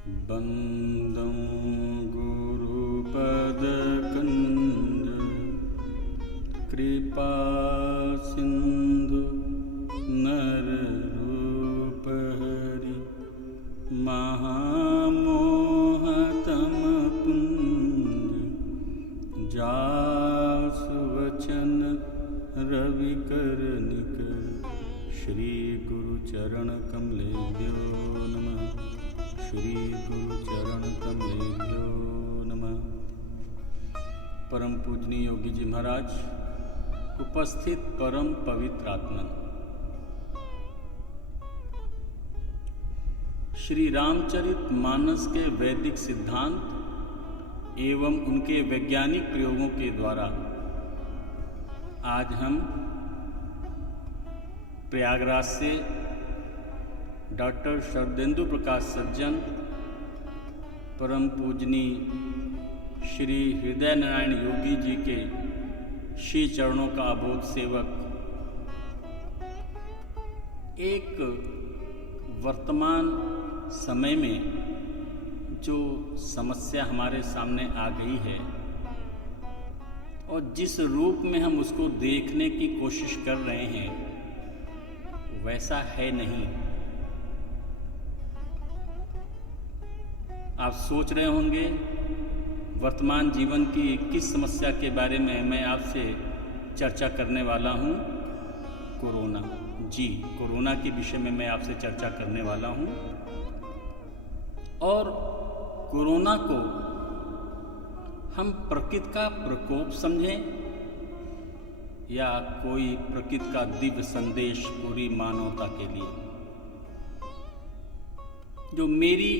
बन्दं गुरुपदकन्द कृपासिन्धु नररूपहरि महामोहतमपुञ्ज जासुवचन रविकरनिकर श्री गुरुचरण कमलेभ्यो नमः। श्री गुरुचरण कमलेभ्यो नमः। परम पूजनीय योगी जी महाराज, उपस्थित परम पवित्र आत्मा, श्री रामचरित मानस के वैदिक सिद्धांत एवं उनके वैज्ञानिक प्रयोगों के द्वारा आज हम प्रयागराज से डॉक्टर शरदेंदु प्रकाश सज्जन, परम पूजनीय श्री हृदय नारायण योगी जी के श्री चरणों का अबोध सेवक, एक वर्तमान समय में जो समस्या हमारे सामने आ गई है और जिस रूप में हम उसको देखने की कोशिश कर रहे हैं वैसा है नहीं। आप सोच रहे होंगे वर्तमान जीवन की किस समस्या के बारे में मैं आपसे चर्चा करने वाला हूं। कोरोना। जी, कोरोना के विषय में मैं आपसे चर्चा करने वाला हूं। और कोरोना को हम प्रकृति का प्रकोप समझें या कोई प्रकृति का दिव्य संदेश पूरी मानवता के लिए। जो मेरी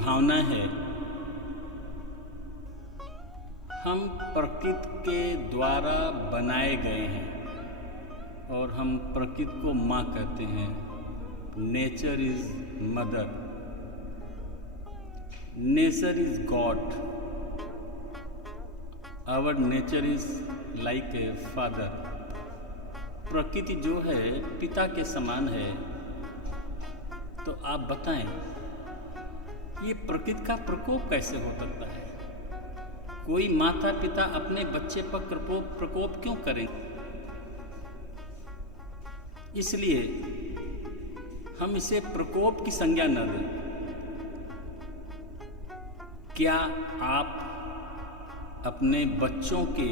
भावना है, हम प्रकृति के द्वारा बनाए गए हैं और हम प्रकृति को माँ कहते हैं। Nature is mother, nature is God, our nature is like a father. प्रकृति जो है पिता के समान है। तो आप बताएं, ये प्रकृति का प्रकोप कैसे हो सकता है? कोई माता पिता अपने बच्चे पर प्रकोप क्यों करें? इसलिए हम इसे प्रकोप की संज्ञा न दें। क्या आप अपने बच्चों के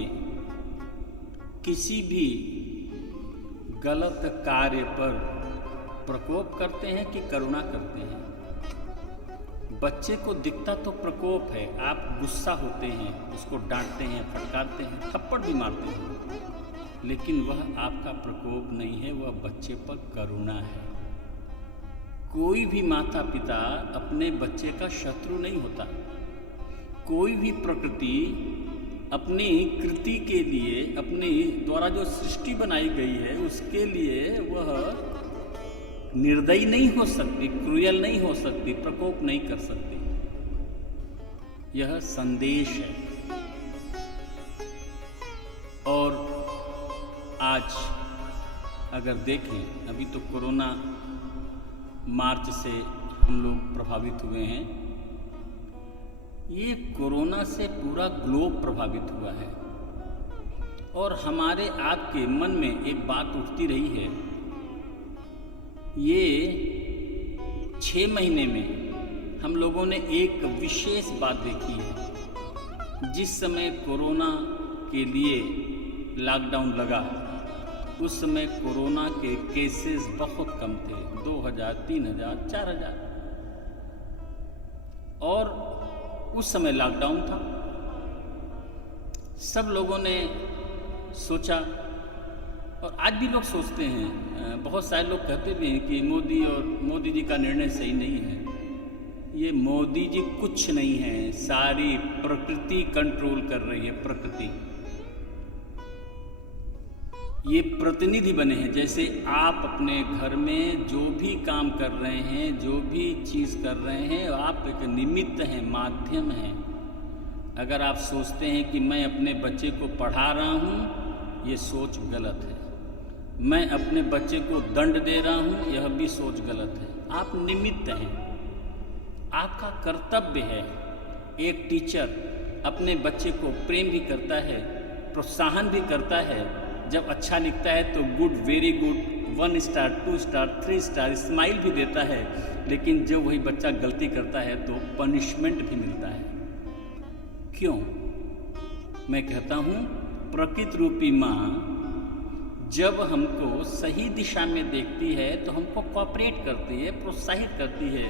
किसी भी गलत कार्य पर प्रकोप करते हैं कि करुणा करते हैं? बच्चे को दिखता तो प्रकोप है, आप गुस्सा होते हैं, उसको डांटते हैं, फटकारते हैं, थप्पड़ भी मारते हैं, लेकिन वह आपका प्रकोप नहीं है, वह बच्चे पर करुणा है। कोई भी माता पिता अपने बच्चे का शत्रु नहीं होता। कोई भी प्रकृति अपनी कृति के लिए, अपने द्वारा जो सृष्टि बनाई गई है उसके लिए वह निर्दयी नहीं हो सकती, क्रूयल नहीं हो सकती, प्रकोप नहीं कर सकती। यह संदेश है। और आज अगर देखें, अभी तो कोरोना मार्च से हम लोग प्रभावित हुए हैं। ये कोरोना से पूरा ग्लोब प्रभावित हुआ है और हमारे आपके मन में एक बात उठती रही है। ये 6 महीने में हम लोगों ने एक विशेष बात देखी है। जिस समय कोरोना के लिए लॉकडाउन लगा उस समय कोरोना के केसेस बहुत कम थे, 2000, 3000, 4000। और उस समय लॉकडाउन था। सब लोगों ने सोचा, और आज भी लोग सोचते हैं, बहुत सारे लोग कहते भी हैं कि मोदी जी का निर्णय सही नहीं है। ये मोदी जी कुछ नहीं है, सारी प्रकृति कंट्रोल कर रही है। प्रकृति, ये प्रतिनिधि बने हैं। जैसे आप अपने घर में जो भी काम कर रहे हैं, जो भी चीज़ कर रहे हैं, आप एक निमित्त हैं, माध्यम हैं। अगर आप सोचते हैं कि मैं अपने बच्चे को पढ़ा रहा हूँ, ये सोच गलत है। मैं अपने बच्चे को दंड दे रहा हूँ, यह भी सोच गलत है। आप निमित्त हैं। आपका कर्तव्य है। एक टीचर अपने बच्चे को प्रेम भी करता है, प्रोत्साहन भी करता है। जब अच्छा लिखता है तो good, very good, 1 star, 2 star, 3 star, smile भी देता है। लेकिन जब वही बच्चा गलती करता है तो पनिशमेंट भी मिलता है। क्यों? मैं कहता हूँ, प्रकृति रूपी माँ जब हमको सही दिशा में देखती है तो हमको कोऑपरेट करती है, प्रोत्साहित करती है,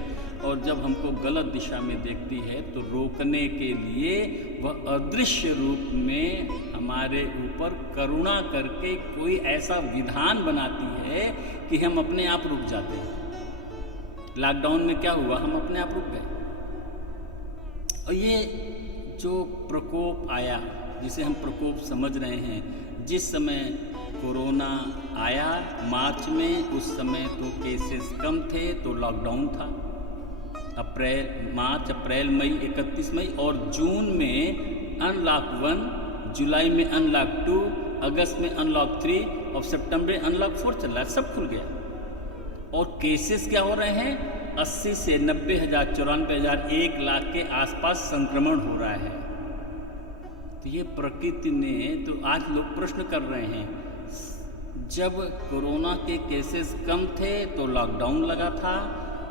और जब हमको गलत दिशा में देखती है तो रोकने के लिए वह अदृश्य रूप में हमारे ऊपर करुणा करके कोई ऐसा विधान बनाती है कि हम अपने आप रुक जाते हैं। लॉकडाउन में क्या हुआ? हम अपने आप रुक गए। और ये जो प्रकोप आया, जिसे हम प्रकोप समझ रहे हैं, जिस समय कोरोना आया मार्च में, उस समय तो केसेस कम थे तो लॉकडाउन था। मार्च, अप्रैल, मई, 31 मई और जून में अनलॉक 1, जुलाई में अनलॉक 2, अगस्त में अनलॉक 3 और सितंबर में अनलॉक 4 चल रहा है। सब खुल गया और केसेस क्या हो रहे हैं? 80 से 90 हज़ार, 94 हज़ार, 1 लाख के आसपास संक्रमण हो रहा है। तो ये प्रकृति ने, तो आज लोग प्रश्न कर रहे हैं, जब कोरोना के केसेस कम थे तो लॉकडाउन लगा था,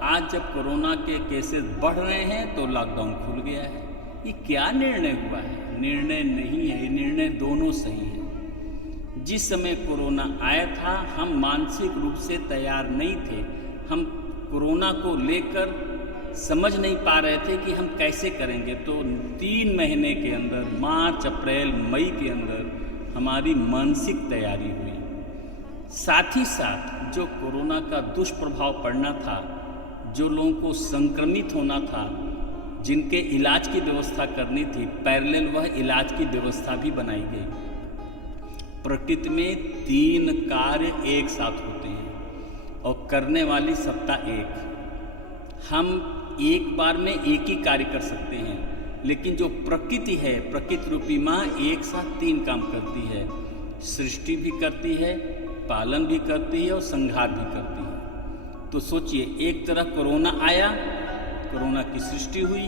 आज जब कोरोना के केसेस बढ़ रहे हैं तो लॉकडाउन खुल गया है। ये क्या निर्णय हुआ है? निर्णय नहीं है, निर्णय दोनों सही है। जिस समय कोरोना आया था हम मानसिक रूप से तैयार नहीं थे। हम कोरोना को लेकर समझ नहीं पा रहे थे कि हम कैसे करेंगे। तो 3 महीने के अंदर, मार्च, अप्रैल, मई के अंदर हमारी मानसिक तैयारी हुई। साथ ही साथ जो कोरोना का दुष्प्रभाव पड़ना था, जो लोगों को संक्रमित होना था, जिनके इलाज की व्यवस्था करनी थी, पैरेलल वह इलाज की व्यवस्था भी बनाई गई। प्रकृति में 3 कार्य एक साथ होते हैं और करने वाली सत्ता एक। हम एक बार में एक ही कार्य कर सकते हैं, लेकिन जो प्रकृति है, प्रकृति रूपी माँ एक साथ 3 काम करती है। सृष्टि भी करती है, पालन भी करती है और संहार भी करती है। तो सोचिए, एक तरफ कोरोना आया, कोरोना की सृष्टि हुई,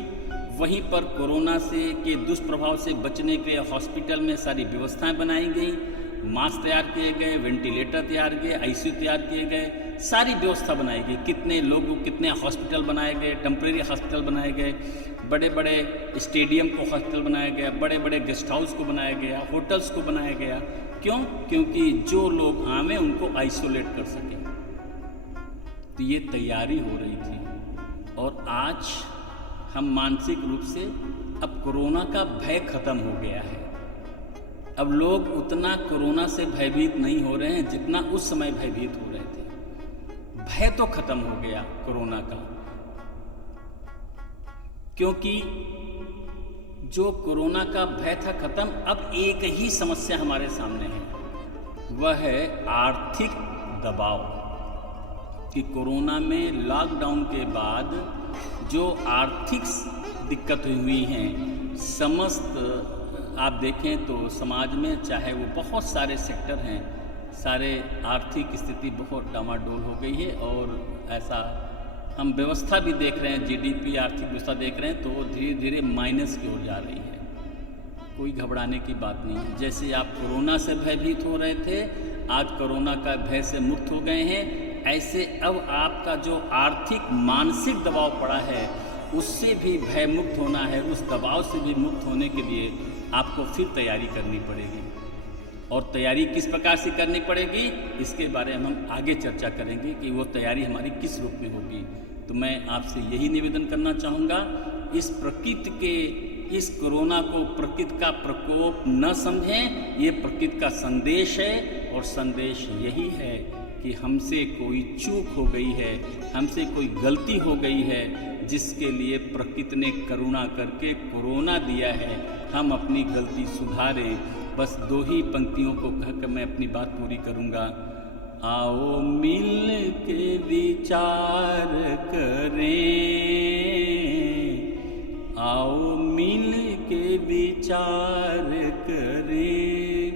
वहीं पर कोरोना के दुष्प्रभाव से बचने के लिए हॉस्पिटल में सारी व्यवस्थाएं बनाई गई, मास्क तैयार किए गए, वेंटिलेटर तैयार किए, आईसीयू तैयार किए गए, सारी व्यवस्था बनाई गई। कितने हॉस्पिटल बनाए गए, टेम्परेरी हॉस्पिटल बनाए गए, बड़े बड़े स्टेडियम को हॉस्पिटल बनाया गया, बड़े बड़े गेस्ट हाउस को बनाया गया, होटल्स को बनाया गया। क्यों? क्योंकि जो लोग आवे उनको आइसोलेट कर सकें। तो ये तैयारी हो रही थी। और आज हम मानसिक रूप से, अब कोरोना का भय खत्म हो गया है। अब लोग उतना कोरोना से भयभीत नहीं हो रहे हैं जितना उस समय भयभीत हो रहे थे। भय तो खत्म हो गया कोरोना का, क्योंकि जो कोरोना का भय था खत्म। अब एक ही समस्या हमारे सामने है, वह है आर्थिक दबाव। कि कोरोना में, लॉकडाउन के बाद जो आर्थिक दिक्कत हुई हैं, समस्त आप देखें तो समाज में, चाहे वो बहुत सारे सेक्टर हैं, सारे आर्थिक स्थिति बहुत डामाडोल हो गई है। और ऐसा हम व्यवस्था भी देख रहे हैं, जीडीपी, आर्थिक व्यवस्था देख रहे हैं, तो वो धीरे धीरे माइनस की ओर जा रही है। कोई घबराने की बात नहीं है। जैसे आप कोरोना से भयभीत हो रहे थे, आज कोरोना का भय से मुक्त हो गए हैं, ऐसे अब आपका जो आर्थिक मानसिक दबाव पड़ा है उससे भी भय मुक्त होना है। उस दबाव से भी मुक्त होने के लिए आपको फिर तैयारी करनी पड़ेगी। और तैयारी किस प्रकार से करनी पड़ेगी, इसके बारे में हम आगे चर्चा करेंगे कि वो तैयारी हमारी किस रूप में होगी। तो मैं आपसे यही निवेदन करना चाहूँगा, इस प्रकृति के, इस कोरोना को प्रकृति का प्रकोप न समझें। ये प्रकृति का संदेश है, और संदेश यही है कि हमसे कोई चूक हो गई है, हमसे कोई गलती हो गई है, जिसके लिए प्रकृति ने करुणा करके कोरोना दिया है। हम अपनी गलती सुधारें। बस 2 ही पंक्तियों को कहकर मैं अपनी बात पूरी करूँगा। आओ मिल के विचार करें, आओ मिल के विचार करें,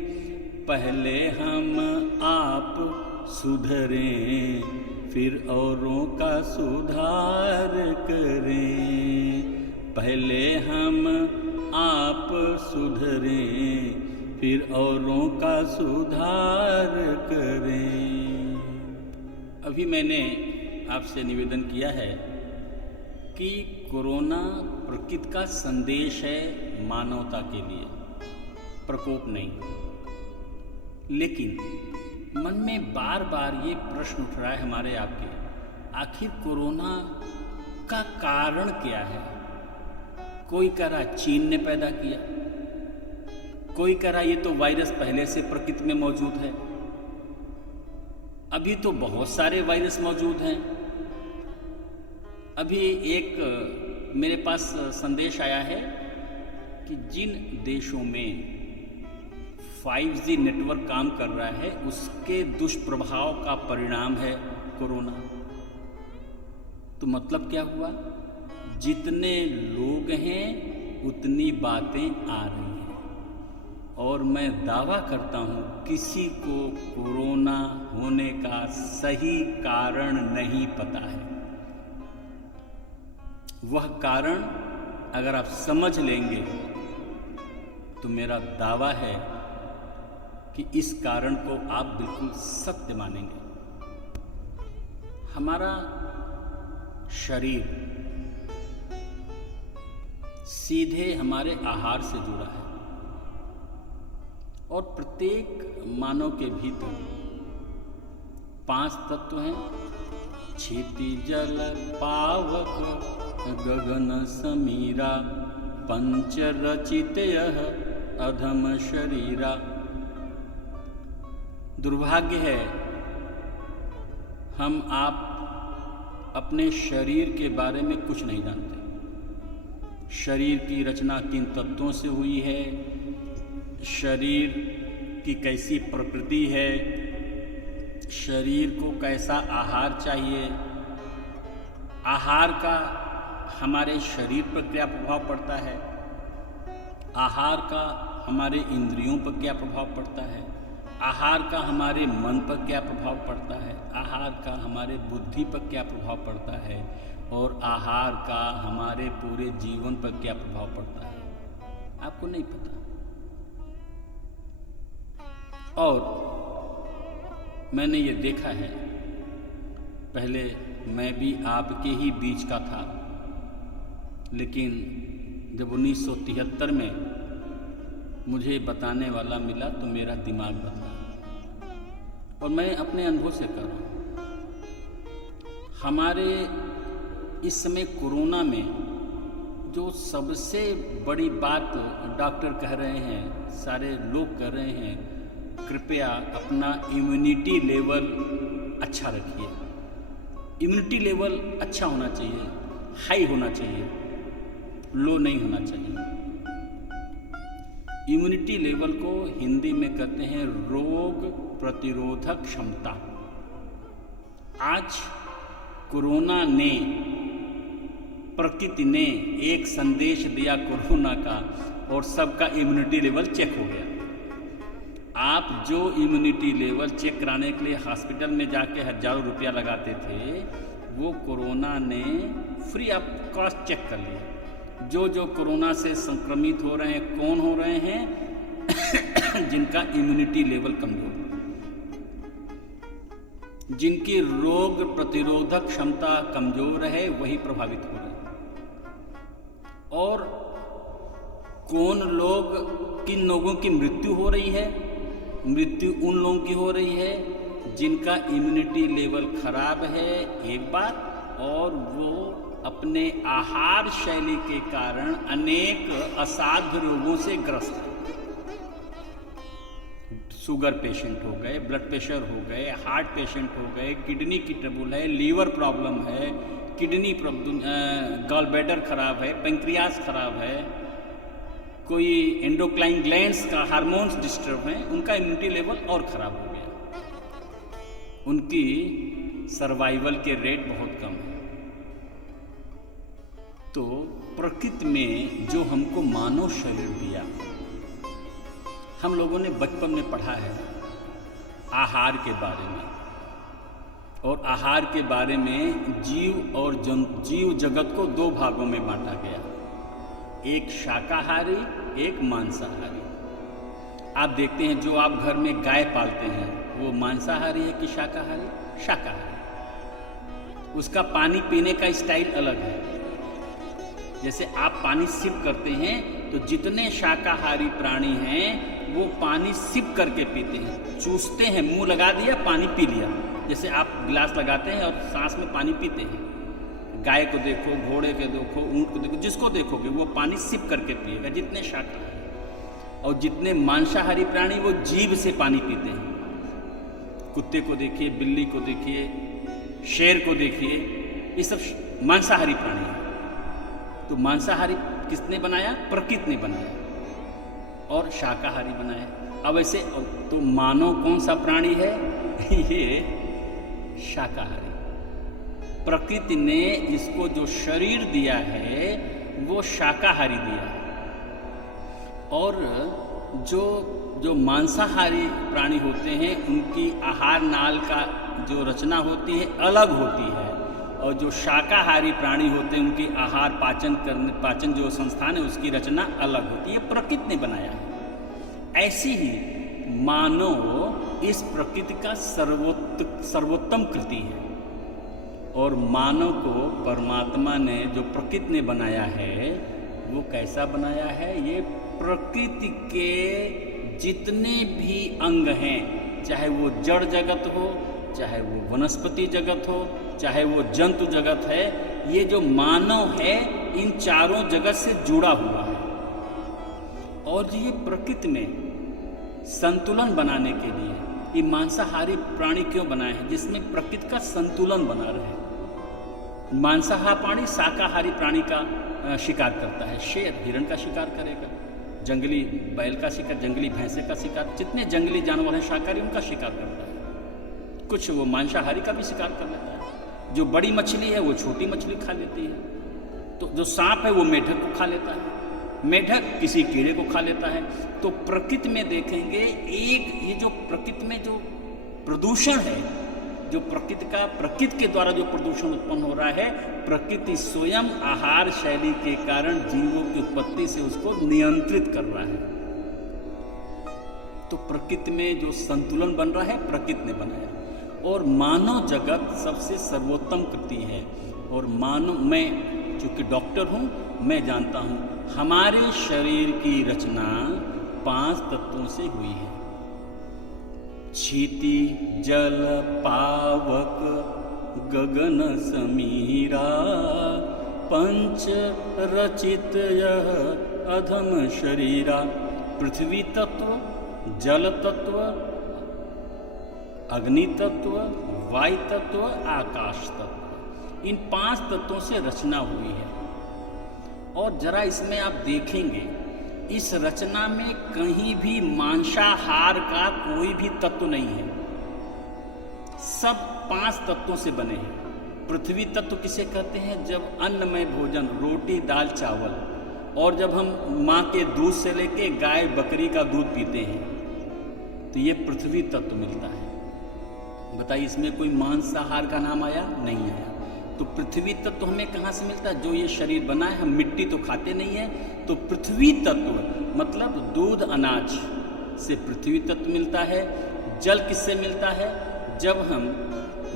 पहले हम आप सुधरें, फिर औरों का सुधार करें। पहले हम आप सुधरें, फिर औरों का सुधार करें। अभी मैंने आपसे निवेदन किया है कि कोरोना प्रकृति का संदेश है मानवता के लिए, प्रकोप नहीं। लेकिन मन में बार बार ये प्रश्न उठ रहा है हमारे आपके, आखिर कोरोना का कारण क्या है? कोई कह रहा चीन ने पैदा किया, कोई कह रहा ये तो वायरस पहले से प्रकृति में मौजूद है। अभी तो बहुत सारे वायरस मौजूद हैं। अभी एक मेरे पास संदेश आया है कि जिन देशों में 5G नेटवर्क काम कर रहा है उसके दुष्प्रभाव का परिणाम है कोरोना। तो मतलब क्या हुआ? जितने लोग हैं उतनी बातें आ रही हैं, और मैं दावा करता हूं किसी को कोरोना होने का सही कारण नहीं पता है। वह कारण अगर आप समझ लेंगे तो मेरा दावा है कि इस कारण को आप बिल्कुल सत्य मानेंगे। हमारा शरीर सीधे हमारे आहार से जुड़ा है, और प्रत्येक मानव के भीतर 5 तत्व हैं: क्षिति जल पावक गगन समीरा, पंच रचितयः अधम शरीरा। दुर्भाग्य है हम आप अपने शरीर के बारे में कुछ नहीं जानते। शरीर की रचना किन तत्वों से हुई है, शरीर की कैसी प्रकृति है, शरीर को कैसा आहार चाहिए, आहार का हमारे शरीर पर क्या प्रभाव पड़ता है, आहार का हमारे इंद्रियों पर क्या प्रभाव पड़ता है, आहार का हमारे मन पर क्या प्रभाव पड़ता है, आहार का हमारे बुद्धि पर क्या प्रभाव पड़ता है, और आहार का हमारे पूरे जीवन पर क्या प्रभाव पड़ता है, आपको नहीं पता। और मैंने ये देखा है, पहले मैं भी आपके ही बीच का था, लेकिन जब 1973 में मुझे बताने वाला मिला तो मेरा दिमाग बदला। और मैं अपने अनुभव से कर रहा हूँ, हमारे इस समय कोरोना में जो सबसे बड़ी बात डॉक्टर कह रहे हैं, सारे लोग कह रहे हैं, कृपया अपना इम्यूनिटी लेवल अच्छा रखिए। इम्यूनिटी लेवल अच्छा होना चाहिए, हाई होना चाहिए, लो नहीं होना चाहिए। इम्यूनिटी लेवल को हिंदी में कहते हैं रोग प्रतिरोधक क्षमता। आज कोरोना ने, प्रकृति ने एक संदेश दिया कोरोना का, और सबका इम्यूनिटी लेवल चेक हो गया। आप जो इम्यूनिटी लेवल चेक कराने के लिए हॉस्पिटल में जाके हजारों रुपया लगाते थे, वो कोरोना ने फ्री ऑफ कॉस्ट चेक कर लिया। जो कोरोना से संक्रमित हो रहे हैं, कौन हो रहे हैं? जिनका इम्यूनिटी लेवल कमजोर, जिनकी रोग प्रतिरोधक क्षमता कमजोर है, वही प्रभावित हो रहे हैं। और कौन लोग, किन लोगों की मृत्यु हो रही है? मृत्यु उन लोगों की हो रही है जिनका इम्यूनिटी लेवल खराब है, एक बात, और वो अपने आहार शैली के कारण अनेक असाध्य रोगों से ग्रस्त है। शुगर पेशेंट हो गए, ब्लड प्रेशर हो गए, हार्ट पेशेंट हो गए, किडनी की ट्रबल है, लीवर प्रॉब्लम है, किडनी प्रॉब्लम, गॉल ब्लैडर खराब है, पेंक्रियास खराब है, कोई एंडोक्राइन ग्लैंड्स का हार्मोन्स डिस्टर्ब हैं, उनका इम्यूनिटी लेवल और खराब हो गया, उनकी सर्वाइवल के रेट बहुत कम है। तो प्रकृति में जो हमको मानव शरीर दिया, हम लोगों ने बचपन में पढ़ा है आहार के बारे में, और आहार के बारे में जीव जगत को दो भागों में बांटा गया, एक शाकाहारी, एक मांसाहारी। आप देखते हैं जो आप घर में गाय पालते हैं वो मांसाहारी है कि शाकाहारी? शाकाहारी। उसका पानी पीने का स्टाइल अलग है। जैसे आप पानी सिप करते हैं तो जितने शाकाहारी प्राणी हैं वो पानी सिप करके पीते हैं, चूसते हैं, मुंह लगा दिया, पानी पी लिया। जैसे आप गिलास लगाते हैं और सांस में पानी पीते हैं। गाय को देखो, घोड़े को देखो, ऊंट को देखो, जिसको देखोगे वो पानी सिप करके पिएगा, जितने शाकाहारी। और जितने मांसाहारी प्राणी वो जीभ से पानी पीते हैं। कुत्ते को देखिए, बिल्ली को देखिए, शेर को देखिए, ये सब मांसाहारी प्राणी हैं। तो मांसाहारी किसने बनाया? प्रकृति ने बनाया। और शाकाहारी बनाया। अब ऐसे तो मानव कौन सा प्राणी है? ये शाकाहारी। प्रकृति ने इसको जो शरीर दिया है वो शाकाहारी दिया है। और जो मांसाहारी प्राणी होते हैं उनकी आहार नाल का जो रचना होती है अलग होती है, और जो शाकाहारी प्राणी होते हैं उनकी आहार पाचन जो संस्थान है उसकी रचना अलग होती है। प्रकृति ने बनाया है। ऐसी ही मानव इस प्रकृति का सर्वोत्तम कृति है। और मानव को परमात्मा ने जो प्रकृति ने बनाया है वो कैसा बनाया है? ये प्रकृति के जितने भी अंग हैं, चाहे वो जड़ जगत हो, चाहे वो वनस्पति जगत हो, चाहे वो जंतु जगत है, ये जो मानव है इन चारों जगत से जुड़ा हुआ है। और ये प्रकृति में संतुलन बनाने के लिए ये मांसाहारी प्राणी क्यों बनाए हैं? जिसमें प्रकृति का संतुलन बना रहे। मांसाहारी प्राणी शाकाहारी प्राणी का शिकार करता है। शेर हिरण का शिकार करेगा, जंगली बैल का शिकार, जंगली भैंसे का शिकार, जितने जंगली जानवर हैं शाकाहारी उनका शिकार करता है। कुछ वो मांसाहारी का भी शिकार कर लेता है। जो बड़ी मछली है वो छोटी मछली खा लेती है। तो जो सांप है वो मेढक को खा लेता है, मेढक किसी कीड़े को खा लेता है। तो प्रकृति में देखेंगे ये जो प्रकृति में जो प्रदूषण है, जो प्रकृति के द्वारा जो प्रदूषण उत्पन्न हो रहा है, प्रकृति स्वयं आहार शैली के कारण जीवों की उत्पत्ति से उसको नियंत्रित कर रहा है। तो प्रकृति में जो संतुलन बन रहा है प्रकृति ने बनाया। और मानव जगत सबसे सर्वोत्तम कृति है। और मैं चूंकि डॉक्टर हूँ, मैं जानता हूँ हमारे शरीर की रचना 5 तत्वों से हुई है। क्षिति जल पावक गगन समीरा, पंच रचित यह अधम शरीरा। पृथ्वी तत्व, जल तत्व, अग्नि तत्व, वायु तत्व, आकाश तत्व, इन 5 तत्वों से रचना हुई है। और जरा इसमें आप देखेंगे इस रचना में कहीं भी मांसाहार का कोई भी तत्व नहीं है। सब 5 तत्वों से बने हैं। पृथ्वी तत्व किसे कहते हैं? जब अन्नमय भोजन, रोटी दाल चावल, और जब हम माँ के दूध से लेके गाय बकरी का दूध पीते हैं तो ये पृथ्वी तत्व मिलता है। बताइए इसमें कोई मांसाहार का नाम आया? नहीं आया। तो पृथ्वी तत्व हमें कहाँ से मिलता है? जो ये शरीर बना है, हम मिट्टी तो खाते नहीं है। तो पृथ्वी तत्व मतलब दूध अनाज से पृथ्वी तत्व मिलता है। जल किससे मिलता है? जब हम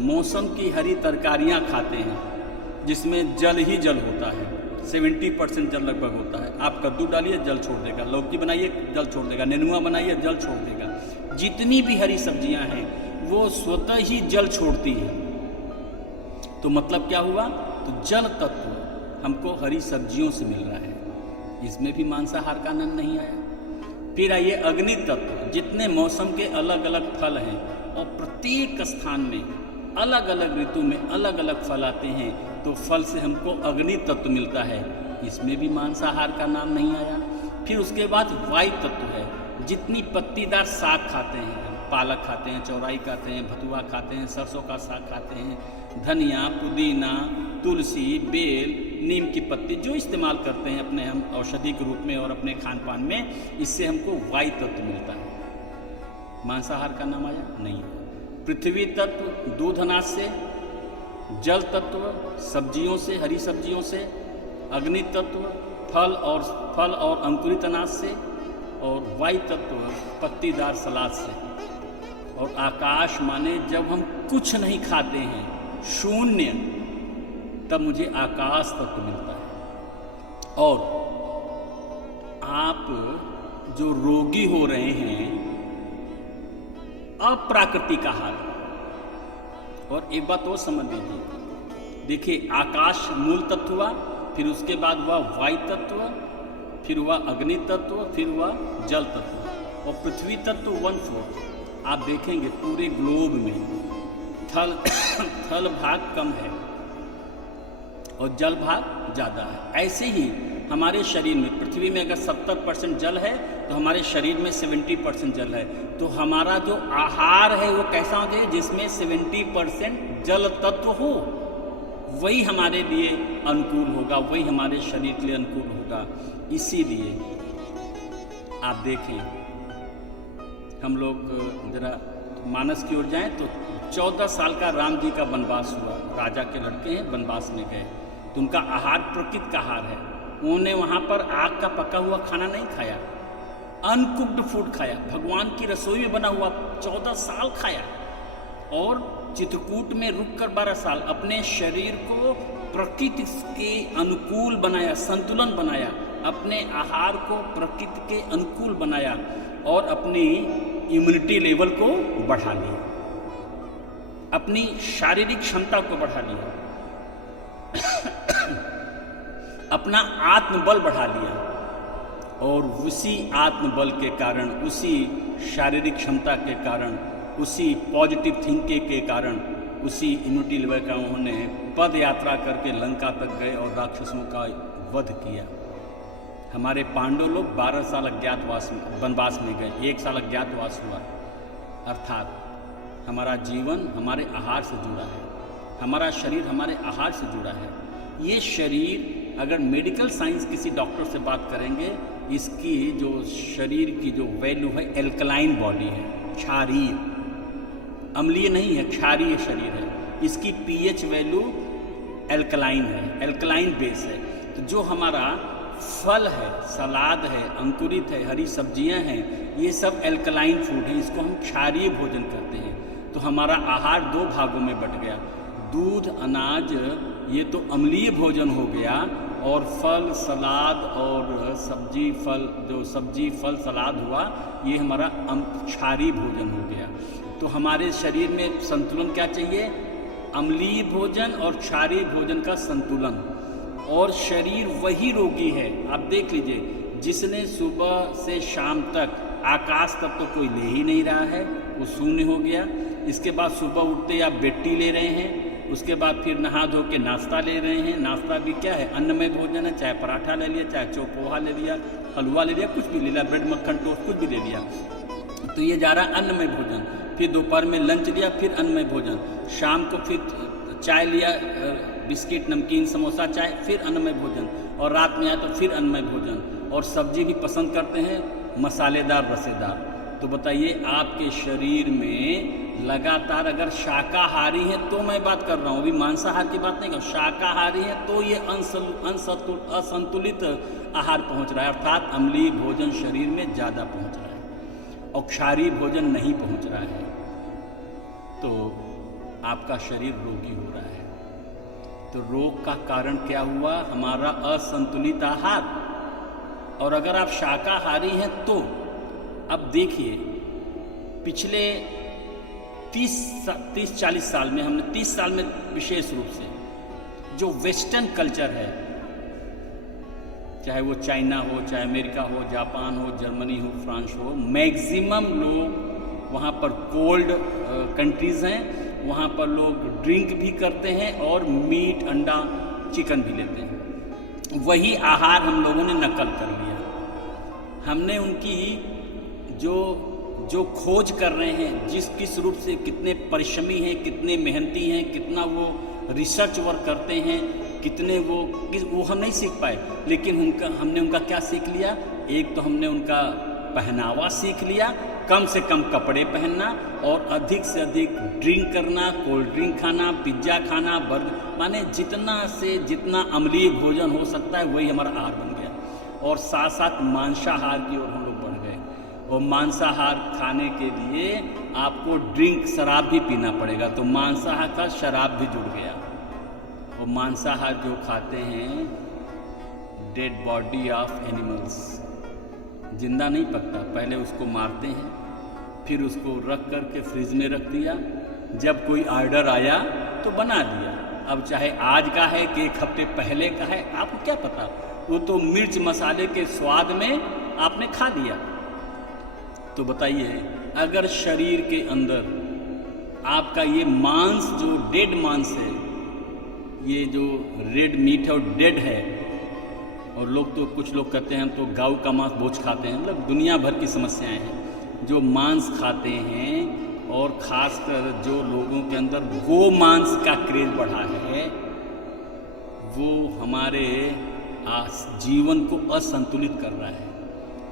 मौसम की हरी तरकारियाँ खाते हैं जिसमें जल ही जल होता है, 70% जल लगभग होता है। आप कद्दू डालिए जल छोड़ देगा, लौकी बनाइए जल छोड़ देगा, नेनुआ बनाइए जल छोड़ देगा। जितनी भी हरी सब्जियां हैं वो स्वतः ही जल छोड़ती हैं। तो मतलब क्या हुआ? तो जल तत्व हमको हरी सब्जियों से मिल रहा है, इसमें भी मांसाहार का नाम नहीं आया। फिर आइए अग्नि तत्व, जितने मौसम के अलग अलग फल हैं और प्रत्येक स्थान में अलग अलग ऋतु में अलग अलग फल आते हैं, तो फल से हमको अग्नि तत्व मिलता है, इसमें भी मांसाहार का नाम नहीं आया। फिर उसके बाद वायु तत्व है, जितनी पत्तीदार साग खाते हैं, पालक खाते हैं, चौराई खाते हैं, भतुआ खाते हैं, सरसों का साग खाते हैं, धनिया, पुदीना, तुलसी, बेल, नीम की पत्ती जो इस्तेमाल करते हैं अपने हम औषधि के रूप में और अपने खान पान में, इससे हमको वायु तत्व मिलता है। मांसाहार का नाम आया? नहीं। पृथ्वी तत्व दूध अनाज से, जल तत्व सब्जियों से, हरी सब्जियों से, अग्नि तत्व फल और अंकुरित अनाज से, और वायु तत्व पत्तीदार सलाद से, और आकाश माने जब हम कुछ नहीं खाते हैं, शून्य, तब मुझे आकाश तत्व मिलता है। और आप जो रोगी हो रहे हैं अप्राकृतिक आहार, और एक बात और समझ लीजिए, देखिए आकाश मूल तत्व हुआ, फिर उसके बाद हुआ वायु तत्व, फिर हुआ अग्नि तत्व, फिर हुआ जल तत्व, और पृथ्वी तत्व 1/4। आप देखेंगे पूरे ग्लोब में थल भाग कम है और जल भाग ज़्यादा है। ऐसे ही हमारे शरीर में, पृथ्वी में अगर 70% जल है तो हमारे शरीर में 70% जल है। तो हमारा जो आहार है वो कैसा हो जाए, जिसमें 70% जल तत्व हो, वही हमारे लिए अनुकूल होगा, वही हमारे शरीर के लिए अनुकूल होगा। इसीलिए आप देखें, हम लोग जरा मानस की ओर जाएं तो 14 साल का राम जी का वनवास हुआ, राजा के लड़के हैं, वनवास में गए, तो उनका आहार प्रकृति का आहार है। उन्होंने वहाँ पर आग का पका हुआ खाना नहीं खाया, अनकुक्ड फूड खाया, भगवान की रसोई में बना हुआ 14 साल खाया, और चित्रकूट में रुककर 12 साल अपने शरीर को प्रकृति के अनुकूल बनाया, संतुलन बनाया, अपने आहार को प्रकृति के अनुकूल बनाया, और अपनी इम्यूनिटी लेवल को बढ़ा लिया, अपनी शारीरिक क्षमता को बढ़ा लिया, अपना आत्मबल बढ़ा लिया, और उसी आत्मबल के कारण, उसी शारीरिक क्षमता के कारण, उसी पॉजिटिव थिंकिंग के कारण, उसी इम्यूनिटी लेवल का उन्होंने पद यात्रा करके लंका तक गए और राक्षसों का वध किया। हमारे पांडव लोग 12 साल अज्ञातवास वनवास में गए, 1 साल अज्ञातवास हुआ। अर्थात हमारा जीवन हमारे आहार से जुड़ा है, हमारा शरीर हमारे आहार से जुड़ा है। ये शरीर, अगर मेडिकल साइंस किसी डॉक्टर से बात करेंगे, इसकी जो शरीर की जो वैल्यू है एल्कलाइन बॉडी है, क्षारीय, अम्लीय नहीं है, क्षारीय शरीर है। इसकी पीएच वैल्यू एल्कलाइन है, एल्कलाइन बेस है। तो जो हमारा फल है, सलाद है, अंकुरित है, हरी सब्जियां हैं, ये सब एल्कलाइन फूड है, इसको हम क्षारीय भोजन करते हैं। तो हमारा आहार 2 भागों में बट गया, दूध अनाज ये तो अम्लीय भोजन हो गया, और फल सलाद और सब्जी फल, जो सब्जी फल सलाद हुआ, ये हमारा क्षारीय भोजन हो गया। तो हमारे शरीर में संतुलन क्या चाहिए, अम्लीय भोजन और क्षारीय भोजन का संतुलन। और शरीर वही रोगी है, आप देख लीजिए, जिसने सुबह से शाम तक आकाश तक तो कोई ले ही नहीं रहा है, वो शून्य हो गया। इसके बाद सुबह उठते आप बेटी ले रहे हैं, उसके बाद फिर नहा धो के नाश्ता ले रहे हैं। नाश्ता भी क्या है, अन्नमय भोजन है, चाहे पराठा ले लिया, चाहे पोहा ले लिया, हलवा ले लिया, कुछ भी ले लिया, ब्रेड मक्खन टोस्ट कुछ भी ले लिया, तो ये जा रहा है अन्नमय भोजन। फिर दोपहर में लंच लिया, फिर अन्नमय भोजन, शाम को फिर चाय लिया, बिस्किट नमकीन समोसा चाय, फिर अन्नमय भोजन, और रात में आए तो फिर अन्नमय भोजन। और सब्जी भी पसंद करते हैं मसालेदार रसेदार। तो बताइए, आपके शरीर में लगातार अगर शाकाहारी है, तो मैं बात कर रहा हूँ, अभी मांसाहार की बात नहीं कर, शाकाहारी है तो ये असंतुलित आहार पहुँच रहा है, अर्थात अम्लीय भोजन शरीर में ज़्यादा पहुँच रहा है और क्षारीय भोजन नहीं पहुँच रहा है, तो आपका शरीर रोगी हो रहा है। तो रोग का कारण क्या हुआ, हमारा असंतुलित आहार। और अगर आप शाकाहारी हैं तो अब देखिए, पिछले 30-40 साल में, हमने 30 साल में विशेष रूप से जो वेस्टर्न कल्चर है, चाहे वो चाइना हो, चाहे अमेरिका हो, जापान हो, जर्मनी हो, फ्रांस हो, मैक्सिमम लोग वहाँ पर कोल्ड कंट्रीज़ हैं, वहाँ पर लोग ड्रिंक भी करते हैं और मीट, अंडा, चिकन भी लेते हैं। वही आहार हम लोगों ने नकल कर लिया। हमने उनकी जो खोज कर रहे हैं, किस रूप से कितने परिश्रमी हैं, कितने मेहनती हैं, कितना वो रिसर्च वर्क करते हैं, कितने वो हम नहीं सीख पाए। लेकिन हमने उनका क्या सीख लिया, एक तो हमने उनका पहनावा सीख लिया, कम से कम कपड़े पहनना और अधिक से अधिक ड्रिंक करना, कोल्ड ड्रिंक खाना, पिज्ज़ा खाना, बर्गर, माने जितना से जितना अम्लीय भोजन हो सकता है वही हमारा आहार बन गया। और साथ साथ मांसाहार की ओर हम लोग बढ़ गए। और मांसाहार खाने के लिए आपको ड्रिंक, शराब भी पीना पड़ेगा, तो मांसाहार का शराब भी जुड़ गया। और मांसाहार जो खाते हैं, डेड बॉडी ऑफ एनिमल्स, जिंदा नहीं पकता, पहले उसको मारते हैं, फिर उसको रख कर के फ्रिज में रख दिया, जब कोई ऑर्डर आया तो बना दिया। अब चाहे आज का है कि एक हफ्ते पहले का है, आपको क्या पता, वो तो मिर्च मसाले के स्वाद में आपने खा लिया। तो बताइए, अगर शरीर के अंदर आपका ये मांस, जो डेड मांस है, ये जो रेड मीट है और डेड है, और लोग तो, कुछ लोग कहते हैं हम तो गाय का मांस बोझ खाते हैं, मतलब दुनिया भर की समस्याएं हैं। जो मांस खाते हैं और खासकर जो लोगों के अंदर गो मांस का क्रेज बढ़ा है, वो हमारे जीवन को असंतुलित कर रहा है।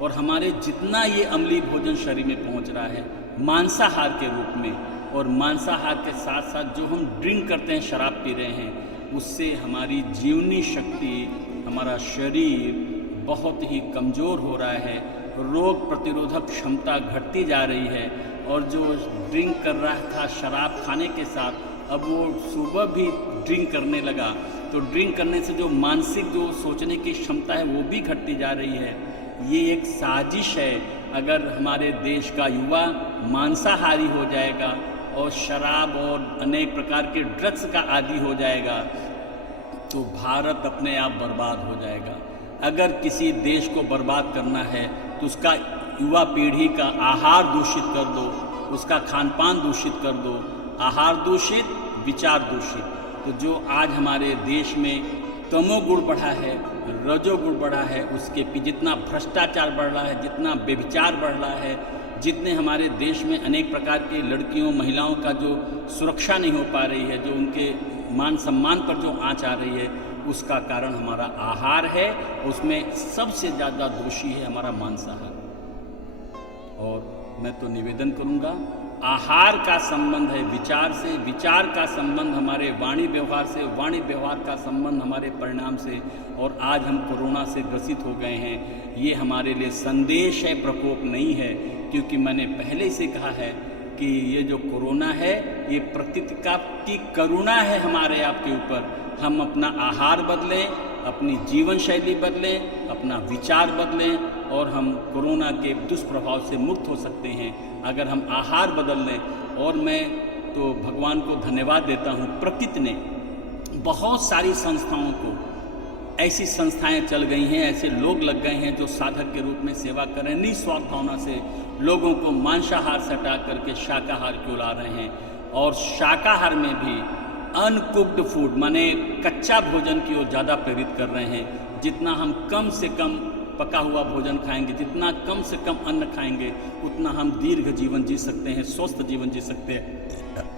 और हमारे जितना ये अम्लीय भोजन शरीर में पहुंच रहा है मांसाहार के रूप में, और मांसाहार के साथ साथ जो हम ड्रिंक करते हैं, शराब पी रहे हैं, उससे हमारी जीवनी शक्ति, हमारा शरीर बहुत ही कमज़ोर हो रहा है, रोग प्रतिरोधक क्षमता घटती जा रही है। और जो ड्रिंक कर रहा था शराब खाने के साथ, अब वो सुबह भी ड्रिंक करने लगा, तो ड्रिंक करने से जो मानसिक, जो सोचने की क्षमता है, वो भी घटती जा रही है। ये एक साजिश है। अगर हमारे देश का युवा मांसाहारी हो जाएगा और शराब और अनेक प्रकार के ड्रग्स का आदी हो जाएगा, तो भारत अपने आप बर्बाद हो जाएगा। अगर किसी देश को बर्बाद करना है तो उसका युवा पीढ़ी का आहार दूषित कर दो, उसका खान पान दूषित कर दो। आहार दूषित, विचार दूषित। तो जो आज हमारे देश में तमोगुण बढ़ा है, रजोगुण बढ़ा है, उसके जितना भ्रष्टाचार बढ़ रहा है, जितना व्यभिचार बढ़ रहा है, जितने हमारे देश में अनेक प्रकार की लड़कियों, महिलाओं का जो सुरक्षा नहीं हो पा रही है, जो उनके मान सम्मान पर जो आँच आ रही है, उसका कारण हमारा आहार है। उसमें सबसे ज़्यादा दोषी है हमारा मांसाहार। और मैं तो निवेदन करूँगा, आहार का संबंध है विचार से, विचार का संबंध हमारे वाणी व्यवहार से, वाणी व्यवहार का संबंध हमारे परिणाम से। और आज हम कोरोना से ग्रसित हो गए हैं, ये हमारे लिए संदेश है, प्रकोप नहीं है। क्योंकि मैंने पहले से कहा है कि ये जो कोरोना है, ये प्रकृति की करुणा है हमारे आपके ऊपर। हम अपना आहार बदलें, अपनी जीवन शैली बदलें, अपना विचार बदलें, और हम कोरोना के दुष्प्रभाव से मुक्त हो सकते हैं अगर हम आहार बदल लें। और मैं तो भगवान को धन्यवाद देता हूँ, प्रकृति ने बहुत सारी संस्थाओं को, ऐसी संस्थाएं चल गई हैं, ऐसे लोग लग गए हैं जो साधक के रूप में सेवा कर रहे हैं, निस्वार्थ भावना से लोगों को मांसाहार से हटा करके शाकाहार की ओर ला रहे हैं। और शाकाहार में भी अनकुक्ड फूड, माने कच्चा भोजन की ओर ज़्यादा प्रेरित कर रहे हैं। जितना हम कम से कम पका हुआ भोजन खाएंगे, जितना कम से कम अन्न खाएंगे, उतना हम दीर्घ जीवन जी सकते हैं, स्वस्थ जीवन जी सकते हैं।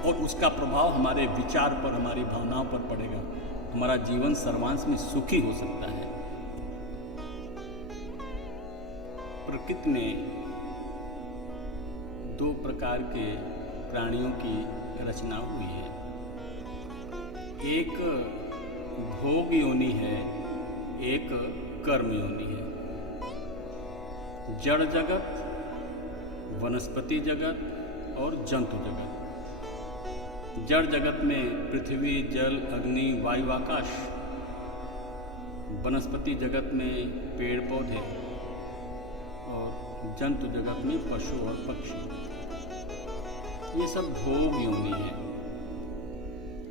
और उसका प्रभाव हमारे विचार पर, हमारी भावनाओं पर पड़ेगा। हमारा जीवन सर्वांश में सुखी हो सकता है। प्रकृति में दो प्रकार के प्राणियों की रचना हुई है। एक भोग योनि है, एक कर्म योनि है। जड़ जगत, वनस्पति जगत और जंतु जगत। जड़ जगत में पृथ्वी, जल, अग्नि, वायु, आकाश। वनस्पति जगत में पेड़ पौधे, और जंतु जगत में पशु और पक्षी। ये सब भोग योनि है।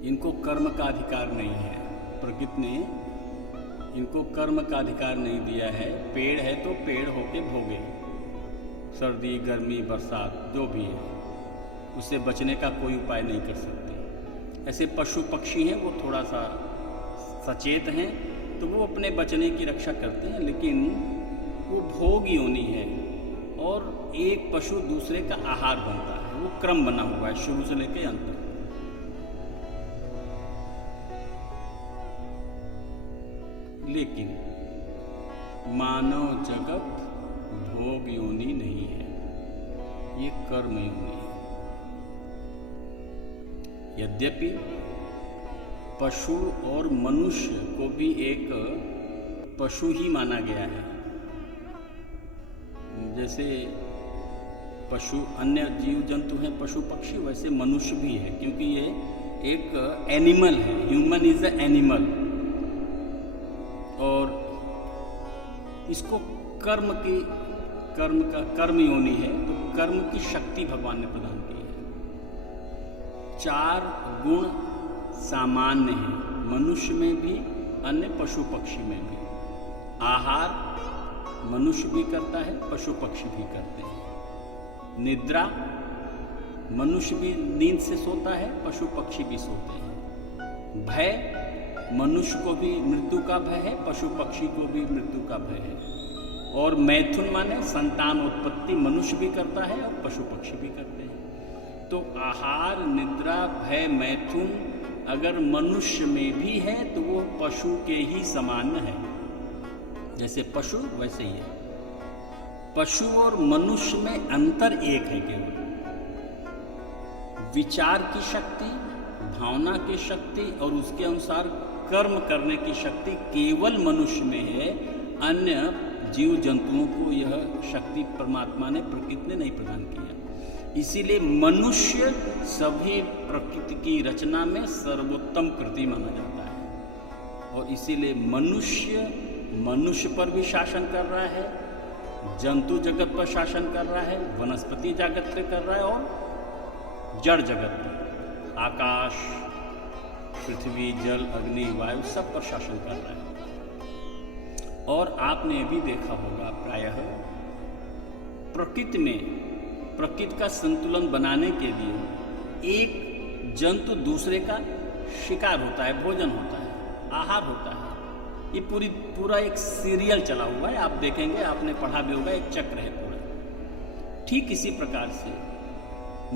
इनको कर्म का अधिकार नहीं है। प्रकृति ने इनको कर्म का अधिकार नहीं दिया है। पेड़ है तो पेड़ होके भोगे, सर्दी, गर्मी, बरसात जो भी है, उससे बचने का कोई उपाय नहीं कर सकते। ऐसे पशु पक्षी हैं, वो थोड़ा सा सचेत हैं, तो वो अपने बचने की रक्षा करते हैं, लेकिन वो भोग योनि है। और एक पशु दूसरे का आहार बनता है, वो क्रम बना हुआ है शुरू से लेकर अंत तक। लेकिन मानव जगत भोग योनि नहीं है। ये कर्म योनि है। यद्यपि पशु और मनुष्य को भी एक पशु ही माना गया है, जैसे पशु अन्य जीव जंतु हैं पशु पक्षी, वैसे मनुष्य भी है, क्योंकि ये एक एनिमल है। Human is a animal. और इसको कर्म योनि है, तो कर्म की शक्ति भगवान ने प्रदान की है। 4 गुण सामान्य हैं मनुष्य में भी, अन्य पशु पक्षी में भी। आहार मनुष्य भी करता है, पशु पक्षी भी करते हैं। निद्रा मनुष्य भी नींद से सोता है, पशु पक्षी भी सोते हैं। भय मनुष्य को भी मृत्यु का भय है, पशु पक्षी को भी मृत्यु का भय है। और मैथुन माने संतान उत्पत्ति मनुष्य भी करता है और पशु पक्षी भी करते हैं। तो आहार, निद्रा, भय, मैथुन अगर मनुष्य में भी है तो वो पशु के ही समान है। जैसे पशु वैसे ही है। पशु और मनुष्य में अंतर एक है केवल, विचार की शक्ति, भावना की शक्ति और उसके अनुसार कर्म करने की शक्ति केवल मनुष्य में है। अन्य जीव जंतुओं को यह शक्ति परमात्मा ने, प्रकृति ने नहीं प्रदान किया। इसीलिए मनुष्य सभी प्रकृति की रचना में सर्वोत्तम कृति माना जाता है। और इसीलिए मनुष्य पर भी शासन कर रहा है, जंतु जगत पर शासन कर रहा है, वनस्पति जगत पे कर रहा है और जड़ जगत पर, आकाश, पृथ्वी, जल, अग्नि, वायु सब पर शासन कर रहा है। और आपने भी देखा होगा प्रायः प्रकृति का संतुलन बनाने के लिए एक जंतु दूसरे का शिकार होता है, भोजन होता है, आहार होता है। ये पूरा एक सीरियल चला हुआ है, आप देखेंगे, आपने पढ़ा भी होगा, एक चक्र है पूरा। ठीक इसी प्रकार से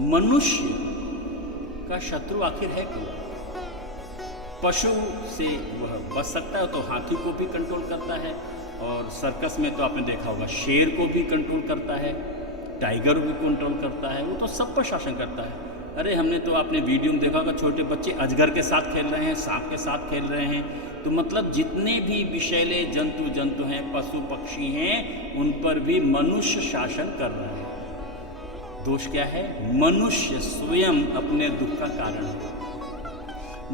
मनुष्य का शत्रु आखिर है कौन? पशु से वह बच सकता है तो हाथी को भी कंट्रोल करता है, और सर्कस में तो आपने देखा होगा शेर को भी कंट्रोल करता है, टाइगर को भी कंट्रोल करता है, वो तो सब पर शासन करता है। अरे हमने तो आपने वीडियो में देखा होगा, छोटे बच्चे अजगर के साथ खेल रहे हैं, सांप के साथ खेल रहे हैं। तो मतलब जितने भी विषैले जंतु हैं, पशु पक्षी हैं, उन पर भी मनुष्य शासन कर रहा है। दोष क्या है? मनुष्य स्वयं अपने दुख का कारण है।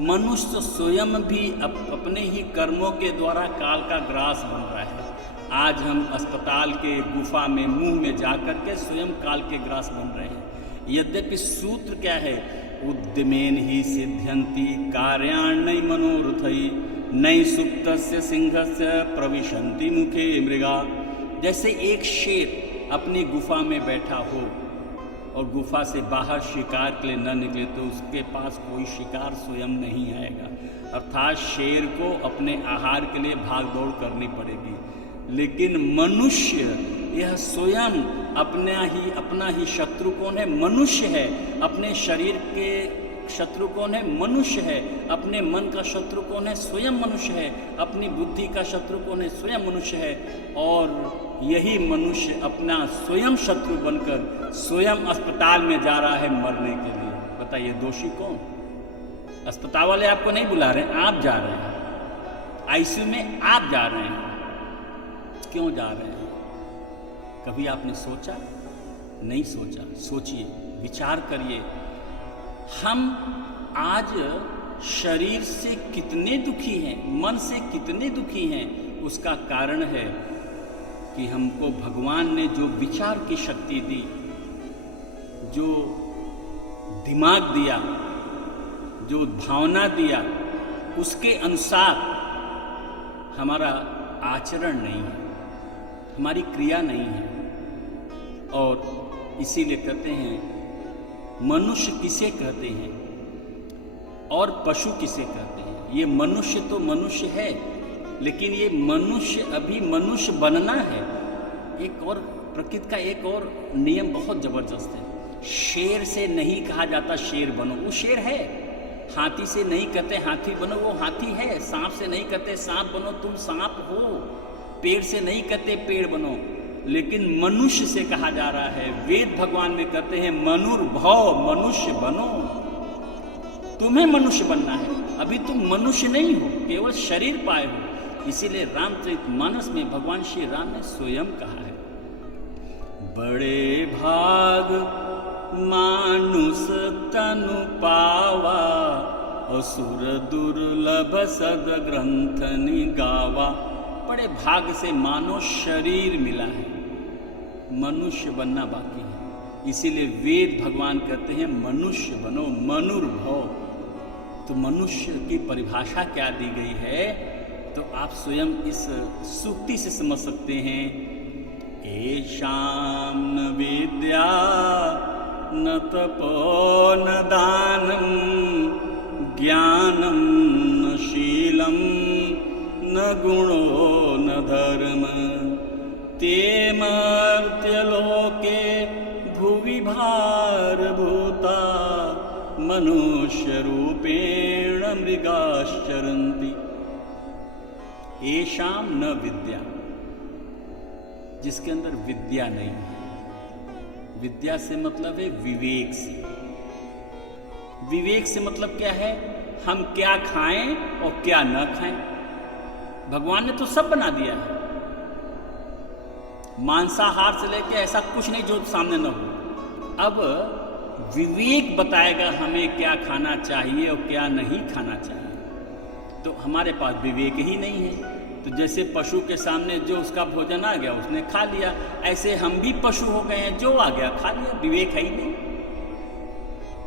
मनुष्य स्वयं भी अपने ही कर्मों के द्वारा काल का ग्रास बन रहा है। आज हम अस्पताल के गुफा में मुंह में जाकर के स्वयं काल के ग्रास बन रहे हैं। यद्यपि सूत्र क्या है? उद्यमेन ही सिद्ध्यन्ति कार्याण्य मनोरथई नई सुप्तस्य सिंहस्य प्रविशन्ति मुखे मृगा। जैसे एक शेर अपनी गुफा में बैठा हो और गुफा से बाहर शिकार के लिए न निकले तो उसके पास कोई शिकार स्वयं नहीं आएगा। अर्थात शेर को अपने आहार के लिए भाग दौड़ करनी पड़ेगी। लेकिन मनुष्य यह स्वयं अपना ही शत्रु कौन है? मनुष्य है। अपने शरीर के शत्रु कौन है? मनुष्य है। अपने मन का शत्रु कौन है? स्वयं मनुष्य है। अपनी बुद्धि का शत्रु कौन है? स्वयं मनुष्य है। और यही मनुष्य अपना स्वयं शत्रु बनकर स्वयं अस्पताल में जा रहा है मरने के लिए। बताइए दोषी कौन? अस्पताल वाले आपको नहीं बुला रहे हैं, आप जा रहे हैं। आईसीयू में आप जा रहे हैं। क्यों जा रहे हैं? कभी आपने सोचा? नहीं सोचा। सोचिए, विचार करिए। हम आज शरीर से कितने दुखी हैं, मन से कितने दुखी हैं, उसका कारण है कि हमको भगवान ने जो विचार की शक्ति दी, जो दिमाग दिया, जो भावना दिया, उसके अनुसार हमारा आचरण नहीं है, हमारी क्रिया नहीं है। और इसीलिए कहते हैं मनुष्य किसे कहते हैं और पशु किसे कहते हैं। ये मनुष्य तो मनुष्य है, लेकिन ये मनुष्य अभी मनुष्य बनना है। एक और प्रकृति का एक और नियम बहुत जबरदस्त है। शेर से नहीं कहा जाता शेर बनो, वो शेर है। हाथी से नहीं कहते हाथी बनो, वो हाथी है। सांप से नहीं कहते सांप बनो, तुम सांप हो। पेड़ से नहीं कहते पेड़ बनो। लेकिन मनुष्य से कहा जा रहा है। वेद भगवान में कहते हैं मनुर्भव, मनुष्य बनो। तुम्हें मनुष्य बनना है, अभी तुम मनुष्य नहीं हो, केवल शरीर पाए हो। इसीलिए रामचरितमानस में भगवान श्री राम ने स्वयं कहा है, बड़े भाग मानुष तनु पावा, असुर दुर्लभ सद ग्रंथ निगावा। बड़े भाग से मानो शरीर मिला है, मनुष्य बनना बाकी है। इसीलिए वेद भगवान कहते हैं मनुष्य बनो, मनुर्भव। तो मनुष्य की परिभाषा क्या दी गई है, तो आप स्वयं इस सूक्ति से समझ सकते हैं। येषां न विद्या न तपो न दानं, ज्ञानं न शीलं न गुणो न धर्म, ते मर्त्यलोके भुवि भारभूता, मनुष्य रूपेण मृगाश्चरन्ति। येषां न विद्या, जिसके अंदर विद्या नहीं है। विद्या से मतलब है विवेक से। विवेक से मतलब क्या है, हम क्या खाएं और क्या न खाएं। भगवान ने तो सब बना दिया है, मांसाहार से लेकर ऐसा कुछ नहीं जो सामने न हो। अब विवेक बताएगा हमें क्या खाना चाहिए और क्या नहीं खाना चाहिए। तो हमारे पास विवेक ही नहीं है। तो जैसे पशु के सामने जो उसका भोजन आ गया उसने खा लिया, ऐसे हम भी पशु हो गए हैं, जो आ गया खा लिया, विवेक है ही नहीं।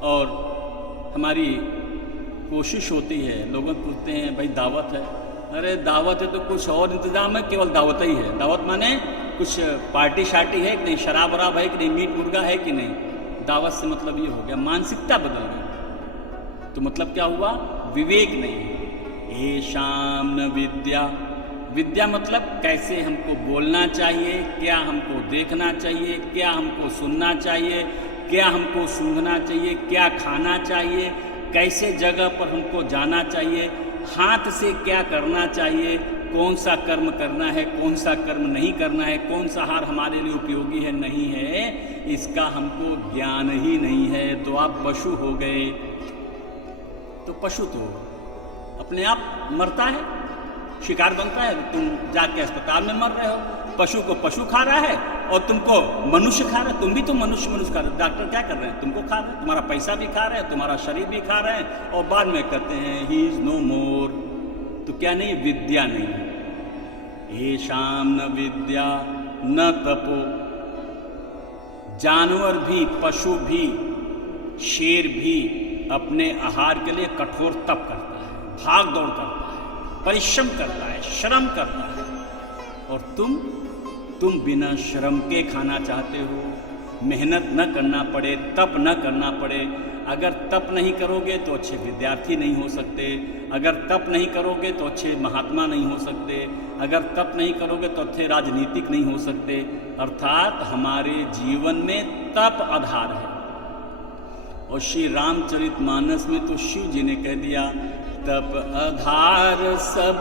और हमारी कोशिश होती है, लोग पूछते हैं भाई दावत है, अरे दावत है तो कुछ और इंतजाम है, केवल दावत ही है। दावत माने कुछ पार्टी शार्टी है कि नहीं, शराब वराब है कि नहीं, मीट मुर्गा है कि नहीं। दावत से मतलब ये हो गया, मानसिकता बदल गई। तो मतलब क्या हुआ, विवेक नहीं है। येषां न विद्या, विद्या मतलब कैसे हमको बोलना चाहिए, क्या हमको देखना चाहिए, क्या हमको सुनना चाहिए, क्या हमको सूंघना चाहिए, क्या खाना चाहिए, कैसे जगह पर हमको जाना चाहिए, हाथ से क्या करना चाहिए, कौन सा कर्म करना है, कौन सा कर्म नहीं करना है, कौन सा आहार हमारे लिए उपयोगी है नहीं है, इसका हमको ज्ञान ही नहीं है। तो आप पशु हो गए। तो पशु तो अपने आप मरता है, शिकार बनता है, तुम जाके अस्पताल में मर रहे हो। पशु को पशु खा रहा है और तुमको मनुष्य खा रहा है। तुम भी तो मनुष्य खा रहे हो। डॉक्टर क्या कर रहे हैं, तुमको खा रहे हैं, तुम्हारा पैसा भी खा रहे हैं, तुम्हारा शरीर भी खा रहे हैं, और बाद में कहते हैं ही इज नो मोर। तो क्या नहीं, विद्या नहीं। येषां न विद्या न तपो, जानवर भी, पशु भी, शेर भी अपने आहार के लिए कठोर तप करता है, भाग दौड़ करता है, परिश्रम करता है, श्रम करता है। और तुम बिना श्रम के खाना चाहते हो, मेहनत न करना पड़े, तप न करना पड़े। अगर तप नहीं करोगे तो अच्छे विद्यार्थी नहीं हो सकते, अगर तप नहीं करोगे तो अच्छे महात्मा नहीं हो सकते, अगर तप नहीं करोगे तो अच्छे राजनीतिक नहीं हो सकते। अर्थात हमारे जीवन में तप आधार है। और श्री रामचरितमानस में तो शिव जी ने कह दिया, तप आधार सब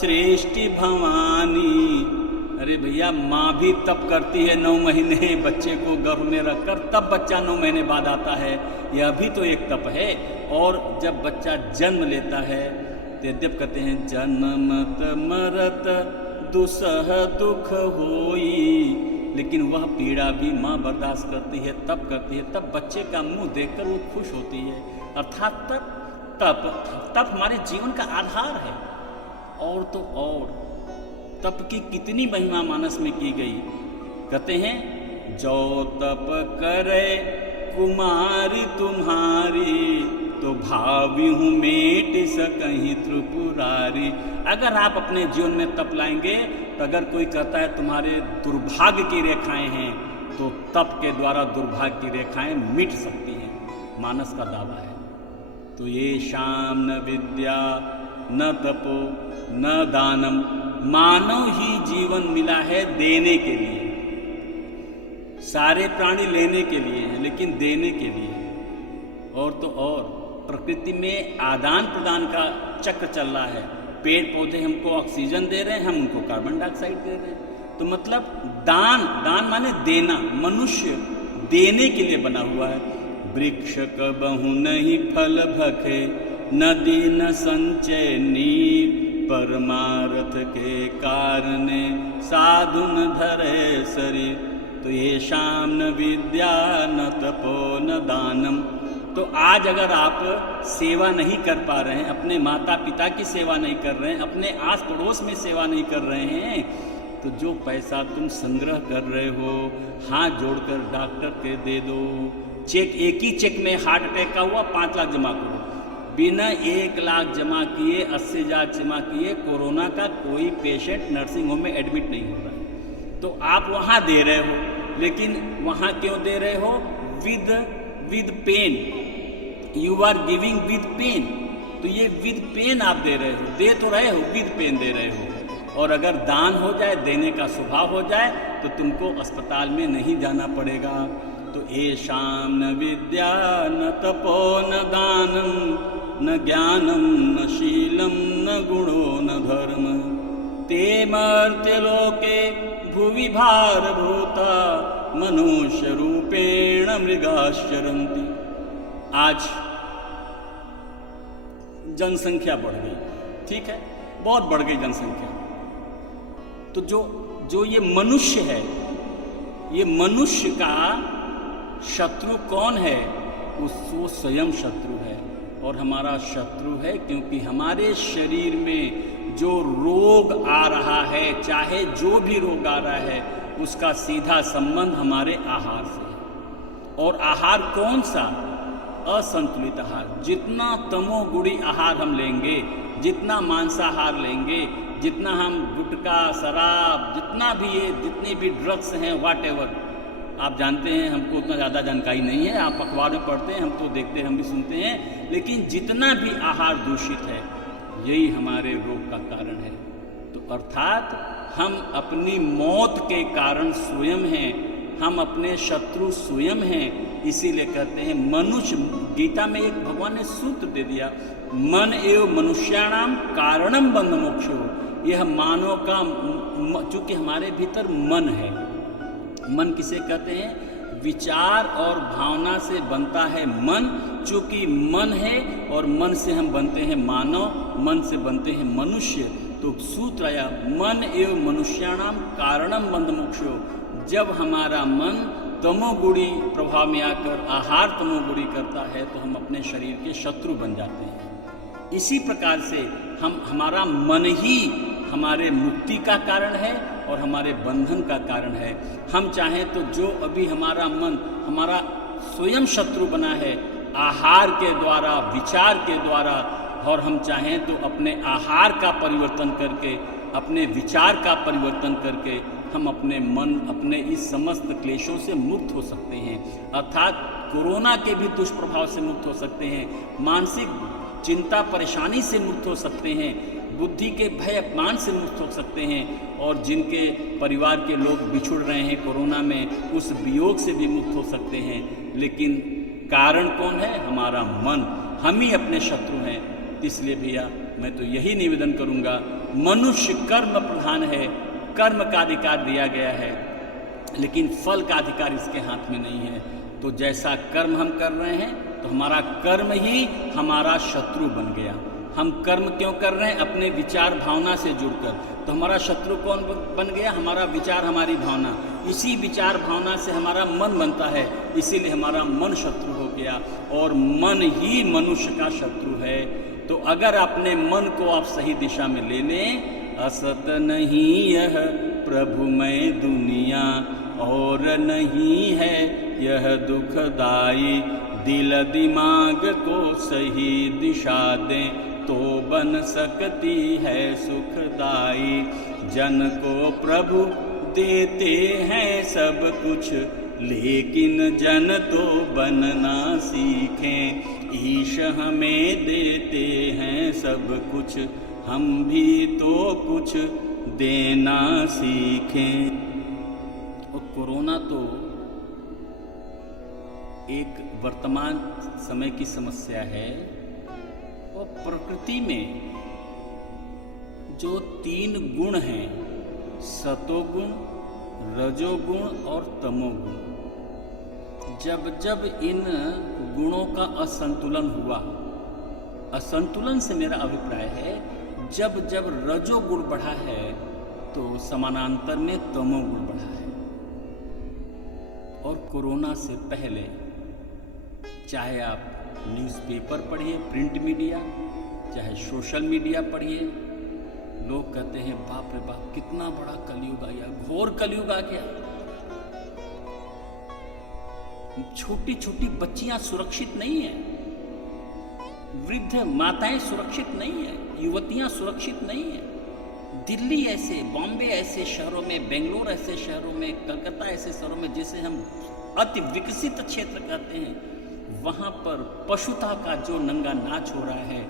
श्रेष्ठी भवानी। अरे भैया, माँ भी तप करती है 9 महीने बच्चे को गर्भ में रखकर, तब बच्चा 9 महीने बाद आता है। यह भी तो एक तप है। और जब बच्चा जन्म लेता है तो यद्यप कहते हैं जन्मत मरत दुसह दुख होई, लेकिन वह पीड़ा भी माँ बर्दाश्त करती है, तप करती है, तब बच्चे का मुंह देखकर वो खुश होती है। अर्थात तप हमारे जीवन का आधार है। और तो और तप की कितनी महिमा मानस में की गई। कहते हैं जो तप करे कुमारी तुम्हारी, तो भावी हूँ मेट सकहीं त्रिपुरारी। अगर आप अपने जीवन में तप लाएंगे तो अगर कोई कहता है तुम्हारे दुर्भाग्य की रेखाएं हैं, तो तप के द्वारा दुर्भाग्य की रेखाएं मिट सकती हैं, मानस का दावा है। तो येषां न विद्या न तपो न दानम, मानव ही जीवन मिला है देने के लिए। सारे प्राणी लेने के लिए हैं, लेकिन देने के लिए। और तो और प्रकृति में आदान प्रदान का चक्र चल रहा है। पेड़ पौधे हमको ऑक्सीजन दे रहे हैं, हम उनको कार्बन डाइऑक्साइड दे रहे हैं। तो मतलब दान, दान माने देना, मनुष्य देने के लिए बना हुआ है। वृक्ष कबहु नहीं फल भखे, नदी न संचय नीर, परमार्थ के कारणे साधु न धरे शरीर। तो ये शाम न विद्या न तपो न दानम। तो आज अगर आप सेवा नहीं कर पा रहे हैं, अपने माता पिता की सेवा नहीं कर रहे हैं, अपने आस पड़ोस में सेवा नहीं कर रहे हैं, तो जो पैसा तुम संग्रह कर रहे हो, हाथ जोड़कर डॉक्टर के दे दो। चेक, एक ही चेक में हार्ट अटैक का हुआ 5 लाख जमा करो, बिना 1 लाख जमा किए 80,000 जमा किए कोरोना का कोई पेशेंट नर्सिंग होम में एडमिट नहीं हो रहा है। तो आप वहाँ दे रहे हो, लेकिन वहाँ क्यों दे रहे हो? With pain, you are giving with pain. तो ये विद पेन आप दे रहे हो, दे तो रहे हो, विद पेन दे रहे हो। और अगर दान हो जाए, देने का स्वभाव हो जाए, तो तुमको अस्पताल में नहीं जाना पड़ेगा। तो येषां न विद्या न तपो न दानं न ज्ञानं न शीलं न गुणो न धर्म, ते मर्त्यलोके भुवि भारभूता मनुष्य रूपेण मृगाश्चरन्ति। आज जनसंख्या बढ़ गई, ठीक है, बहुत बढ़ गई जनसंख्या। तो जो ये मनुष्य है, ये मनुष्य का शत्रु कौन है? वो स्वयं शत्रु है। और हमारा शत्रु है क्योंकि हमारे शरीर में जो रोग आ रहा है, चाहे जो भी रोग आ रहा है, उसका सीधा संबंध हमारे आहार से है। और आहार कौन सा? असंतुलित आहार। जितना तमोगुणी आहार हम लेंगे, जितना मांसाहार लेंगे, जितना हम गुटखा, शराब, जितना भी ये जितनी भी ड्रग्स हैं, व्हाटएवर, आप जानते हैं, हमको उतना ज़्यादा जानकारी नहीं है, आप अखबार में पढ़ते हैं, हम तो देखते हैं, हम भी सुनते हैं, लेकिन जितना भी आहार दूषित है, यही हमारे रोग का कारण है। तो अर्थात हम अपनी मौत के कारण स्वयं हैं, हम अपने शत्रु स्वयं हैं। इसीलिए कहते हैं मनुष्य, गीता में एक भगवान ने सूत्र दे दिया, मन एवं मनुष्याणाम कारणम बंध मोक्षो। यह मानव का, चूंकि हमारे भीतर मन है, मन किसे कहते हैं? विचार और भावना से बनता है मन। चूंकि मन है और मन से हम बनते हैं मानव, मन से बनते हैं मनुष्य। तो सूत्र आया मन एवं मनुष्याणाम कारणम बंध मोक्षो। जब हमारा मन तमोगुणी प्रभाव में आकर आहार तमोगुणी करता है, तो हम अपने शरीर के शत्रु बन जाते हैं। इसी प्रकार से हमारा मन ही हमारे मुक्ति का कारण है और हमारे बंधन का कारण है। हम चाहें तो जो अभी हमारा मन हमारा स्वयं शत्रु बना है आहार के द्वारा, विचार के द्वारा, और हम चाहें तो अपने आहार का परिवर्तन करके, अपने विचार का परिवर्तन करके हम अपने मन, अपने इस समस्त क्लेशों से मुक्त हो सकते हैं। अर्थात कोरोना के भी दुष्प्रभाव से मुक्त हो सकते हैं, मानसिक चिंता परेशानी से मुक्त हो सकते हैं, बुद्धि के भय अपमान से मुक्त हो सकते हैं, और जिनके परिवार के लोग बिछुड़ रहे हैं कोरोना में, उस वियोग से भी मुक्त हो सकते हैं। लेकिन कारण कौन है? हमारा मन। हम ही अपने शत्रु हैं। इसलिए भैया मैं तो यही निवेदन करूंगा, मनुष्य कर्म प्रधान है, कर्म का अधिकार दिया गया है, लेकिन फल का अधिकार इसके हाथ में नहीं है। तो जैसा कर्म हम कर रहे हैं, तो हमारा कर्म ही हमारा शत्रु बन गया। हम कर्म क्यों कर रहे हैं? अपने विचार भावना से जुड़कर। तो हमारा शत्रु कौन बन गया? हमारा विचार, हमारी भावना। इसी विचार भावना से हमारा मन बनता है, इसीलिए हमारा मन शत्रु हो गया, और मन ही मनुष्य का शत्रु है। तो अगर अपने मन को आप सही दिशा में ले लें, असत नहीं यह प्रभुमय दुनिया, और नहीं है यह दुखदाई, दिल दिमाग को सही दिशा दें तो बन सकती है सुखदाई। जन को प्रभु देते हैं सब कुछ, लेकिन जन तो बनना सीखें। ईश हमें देते हैं सब कुछ, हम भी तो कुछ देना सीखें। और कोरोना तो एक वर्तमान समय की समस्या है, और प्रकृति में जो 3 गुण हैं सतोगुण, रजोगुण और तमोगुण। जब जब इन गुणों का असंतुलन हुआ, असंतुलन से मेरा अभिप्राय है जब जब रजोगुण बढ़ा है तो समानांतर में तमोगुण बढ़ा है। और कोरोना से पहले चाहे आप न्यूज़पेपर पढ़िए, प्रिंट मीडिया, चाहे सोशल मीडिया पढ़िए, लोग कहते हैं बाप रे बाप कितना बड़ा कलयुग आ गया, घोर कलयुग आ गया। छोटी छोटी बच्चियां सुरक्षित नहीं है, वृद्ध माताएं सुरक्षित नहीं है, युवतियां सुरक्षित नहीं है। दिल्ली ऐसे, बॉम्बे ऐसे शहरों में, बेंगलोर ऐसे शहरों में, कलकत्ता ऐसे शहरों में जिसे हम अति विकसित क्षेत्र कहते हैं, वहां पर पशुता का जो नंगा नाच हो रहा है,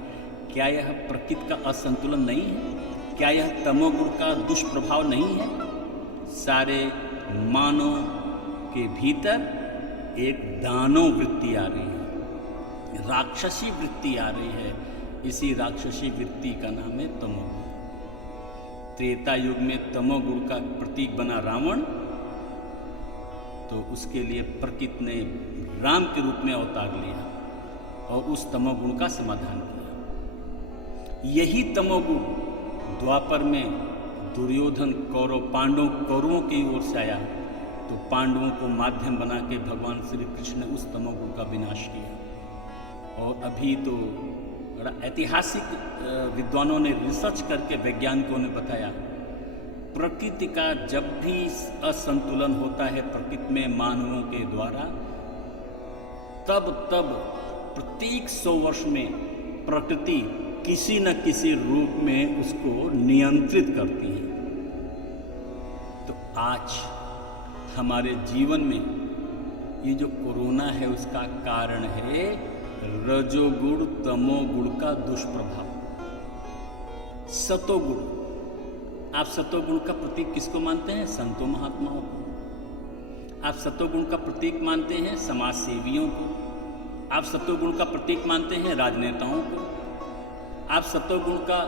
क्या यह प्रकृति का असंतुलन नहीं है? क्या यह तमोगुण का दुष्प्रभाव नहीं है? सारे मानव के भीतर एक दानव वृत्ति आ रही है, राक्षसी वृत्ति आ रही है। इसी राक्षसी वृत्ति का नाम है तमोगुण। त्रेता युग में तमोगुण का प्रतीक बना रावण, तो उसके लिए प्रकृति ने राम के रूप में अवतार लिया और उस तमोगुण का समाधान किया। यही तमोगुण द्वापर में दुर्योधन कौरवों की ओर से आया, तो पांडवों को माध्यम बना के भगवान श्री कृष्ण ने उस तमोगुण का विनाश किया। और अभी तो ऐतिहासिक विद्वानों ने रिसर्च करके, वैज्ञानिकों ने बताया, प्रकृति का जब भी असंतुलन होता है प्रकृति में मानवों के द्वारा, तब प्रत्येक 100 वर्ष में प्रकृति किसी न किसी रूप में उसको नियंत्रित करती है। तो आज हमारे जीवन में ये जो कोरोना है उसका कारण है रजोगुण तमोगुण का दुष्प्रभाव। सतोगुण, आप सतोगुण का प्रतीक किसको मानते हैं? संतों महात्माओं को। आप सतोगुण का प्रतीक मानते हैं समाज सेवियों को। आप सतोगुण का प्रतीक मानते हैं राजनेताओं को। आप सतोगुण का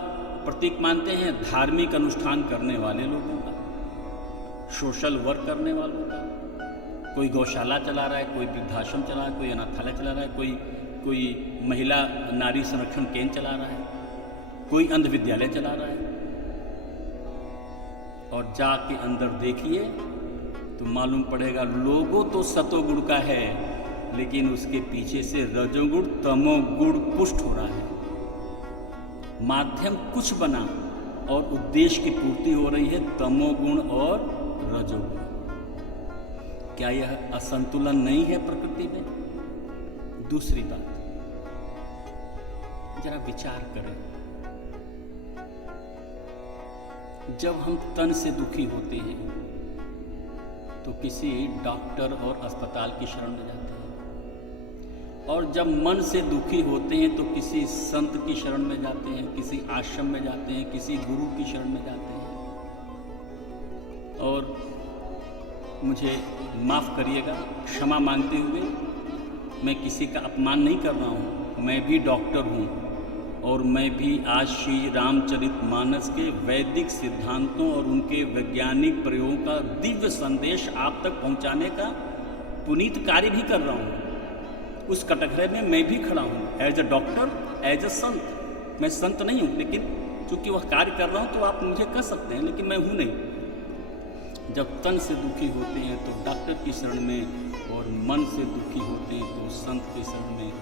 प्रतीक मानते हैं धार्मिक अनुष्ठान करने वाले लोगों का, सोशल वर्क करने वालों का। कोई गौशाला चला रहा है, कोई वृद्धाश्रम चला रहा है, कोई अनाथालय चला रहा है, कोई महिला नारी संरक्षण केंद्र चला रहा है, कोई अंध विद्यालय चला रहा है। और जाके अंदर देखिए तो मालूम पड़ेगा लोगों तो सतोगुण का है, लेकिन उसके पीछे से रजोगुण तमोगुण पुष्ट हो रहा है। माध्यम कुछ बना और उद्देश्य की पूर्ति हो रही है तमोगुण और रजोगुण। क्या यह असंतुलन नहीं है प्रकृति में? दूसरी बात, जरा विचार करें, जब हम तन से दुखी होते हैं तो किसी डॉक्टर और अस्पताल की शरण में जाते हैं, और जब मन से दुखी होते हैं तो किसी संत की शरण में जाते हैं, किसी आश्रम में जाते हैं, किसी गुरु की शरण में जाते हैं। और मुझे माफ़ करिएगा, क्षमा मांगते हुए, मैं किसी का अपमान नहीं कर रहा हूँ। मैं भी डॉक्टर हूँ और मैं भी आज श्री रामचरितमानस के वैदिक सिद्धांतों और उनके वैज्ञानिक प्रयोगों का दिव्य संदेश आप तक पहुँचाने का पुनीत कार्य भी कर रहा हूँ। उस कटघरे में मैं भी खड़ा हूँ, as a doctor, as a संत। मैं संत नहीं हूँ, लेकिन चूँकि वह कार्य कर रहा हूँ तो आप मुझे कह सकते हैं, लेकिन मैं हूँ नहीं। जब तन से दुखी होते हैं तो डॉक्टर की शरण में, और मन से दुखी होते हैं तो संत की शरण में।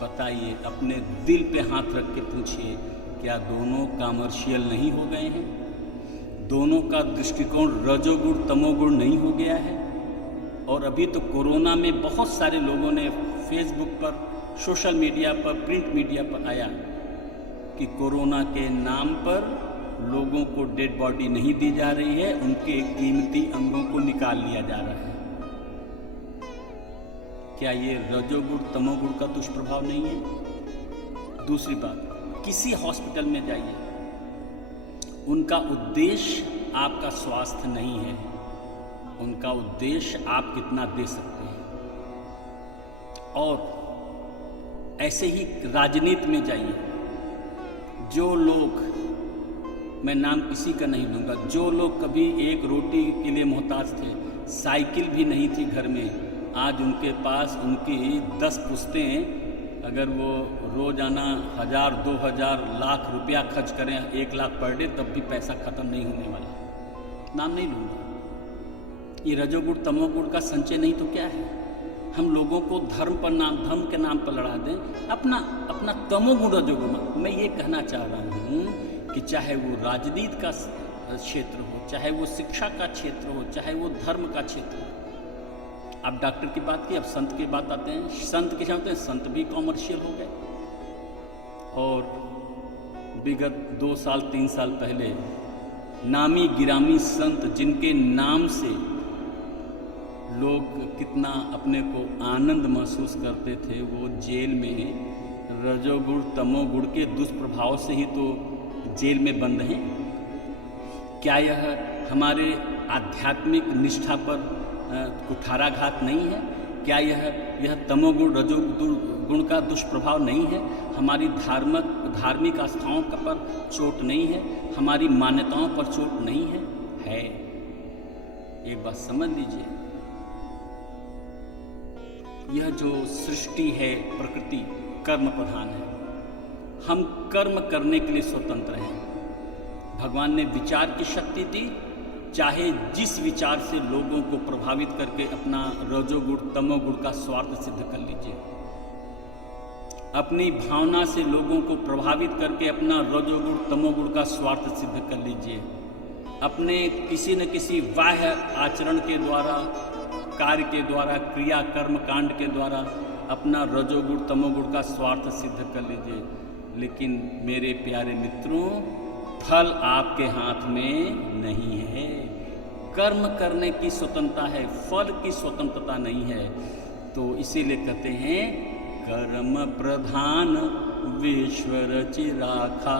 बताइए, अपने दिल पे हाथ रख के पूछिए, क्या दोनों कमर्शियल नहीं हो गए हैं? दोनों का दृष्टिकोण रजोगुण तमोगुण नहीं हो गया है? और अभी तो कोरोना में बहुत सारे लोगों ने फेसबुक पर, सोशल मीडिया पर, प्रिंट मीडिया पर आया कि कोरोना के नाम पर लोगों को डेड बॉडी नहीं दी जा रही है, उनके कीमती अंगों को निकाल लिया जा रहा है। क्या ये रजोगुण तमोगुण का दुष्प्रभाव नहीं है? दूसरी बात, किसी हॉस्पिटल में जाइए, उनका उद्देश्य आपका स्वास्थ्य नहीं है, उनका उद्देश्य आप कितना दे सकते हैं। और ऐसे ही राजनीति में जाइए, जो लोग मैं नाम किसी का नहीं लूँगा, जो लोग कभी एक रोटी के लिए मोहताज थे, साइकिल भी नहीं थी घर में, आज उनके पास उनकी 10 पुश्तें, अगर वो रोज़ाना 1000, 2000, लाख रुपया खर्च करें, 1 लाख पर डे, तब भी पैसा ख़त्म नहीं होने वाला। नाम नहीं लूँगा। ये रजोगुण तमोगुण का संचय नहीं तो क्या है? हम लोगों को धर्म के नाम पर लड़ा दें, अपना तमोगुण रजोगुण। मैं ये कहना चाह रहा हूँ कि चाहे वो राजनीति का क्षेत्र हो, चाहे वो शिक्षा का क्षेत्र हो, चाहे वो धर्म का क्षेत्र हो। अब डॉक्टर की बात की, अब संत की बात आते हैं। संत के चाहते हैं, संत भी कॉमर्शियल हो गए। और विगत 2 साल 3 साल पहले नामी गिरामी संत जिनके नाम से लोग कितना अपने को आनंद महसूस करते थे, वो जेल में रजोगुण तमोगुण के दुष्प्रभाव से ही तो जेल में बंद हैं। क्या यह हमारे आध्यात्मिक निष्ठा पर कुठाराघात नहीं है? क्या यह तमोगुण रजोगुण का दुष्प्रभाव नहीं है? हमारी धार्मिक आस्थाओं पर चोट नहीं है? हमारी मान्यताओं पर चोट नहीं है? है। एक बात समझ लीजिए, यह जो सृष्टि है, प्रकृति कर्म प्रधान है। हम कर्म करने के लिए स्वतंत्र हैं। भगवान ने विचार की शक्ति दी, चाहे जिस विचार से लोगों को प्रभावित करके अपना रजोगुण तमोगुण का स्वार्थ सिद्ध कर लीजिए। अपनी भावना से लोगों को प्रभावित करके अपना रजोगुण तमोगुण का स्वार्थ सिद्ध कर लीजिए। अपने किसी न किसी बाह्य आचरण के द्वारा, कार्य के द्वारा, क्रिया कर्म कांड के द्वारा अपना रजोगुण तमोगुण का स्वार्थ सिद्ध कर लीजिए। लेकिन मेरे प्यारे मित्रों, फल आपके हाथ में नहीं है। कर्म करने की स्वतंत्रता है, फल की स्वतंत्रता नहीं है। तो इसीलिए कहते हैं, कर्म प्रधान विश्व रचि राखा,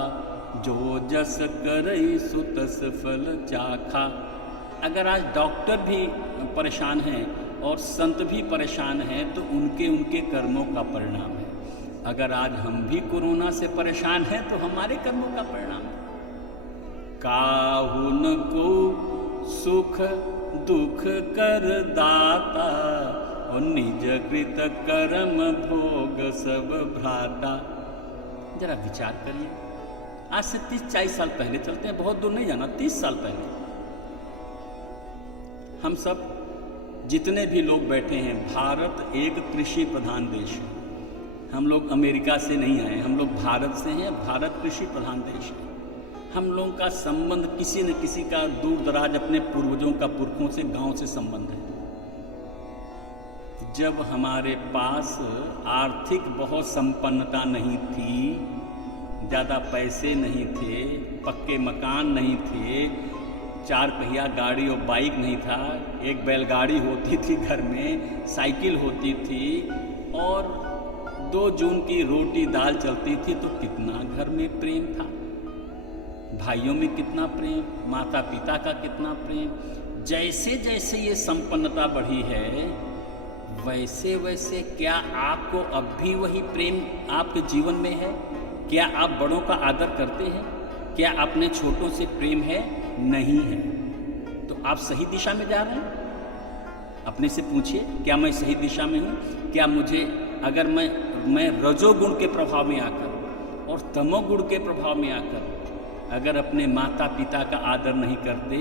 जो जस करई सो तस फल चाखा। अगर आज डॉक्टर भी परेशान हैं और संत भी परेशान हैं, तो उनके कर्मों का परिणाम है। अगर आज हम भी कोरोना से परेशान हैं, तो हमारे कर्मों का परिणाम है। काहुन को सुख दुख कर दाता, और निज कृत कर्म भोग सब भ्राता। जरा विचार करिए, आज से 30-40 साल पहले चलते हैं, बहुत दूर नहीं जाना, 30 साल पहले हम सब जितने भी लोग बैठे हैं, भारत एक कृषि प्रधान देश है। हम लोग अमेरिका से नहीं आए, हम लोग भारत से हैं। भारत कृषि प्रधान देश है। हम लोगों का संबंध किसी न किसी का दूर दराज अपने पूर्वजों का, पुरखों से, गांव से संबंध है। जब हमारे पास आर्थिक बहुत संपन्नता नहीं थी, ज़्यादा पैसे नहीं थे, पक्के मकान नहीं थे, 4 पहिया गाड़ी और बाइक नहीं था, एक बैलगाड़ी होती थी घर में, साइकिल होती थी, और 2 जून की रोटी दाल चलती थी, तो कितना घर में प्रेम था, भाइयों में कितना प्रेम, माता पिता का कितना प्रेम। जैसे जैसे ये संपन्नता बढ़ी है, वैसे वैसे क्या आपको अब भी वही प्रेम आपके जीवन में है? क्या आप बड़ों का आदर करते हैं? क्या अपने छोटों से प्रेम है? नहीं है। तो आप सही दिशा में जा रहे हैं? अपने से पूछिए, क्या मैं सही दिशा में हूँ? क्या मुझे, अगर मैं रजोगुण के प्रभाव में आकर और तमोगुण के प्रभाव में आकर अगर अपने माता पिता का आदर नहीं करते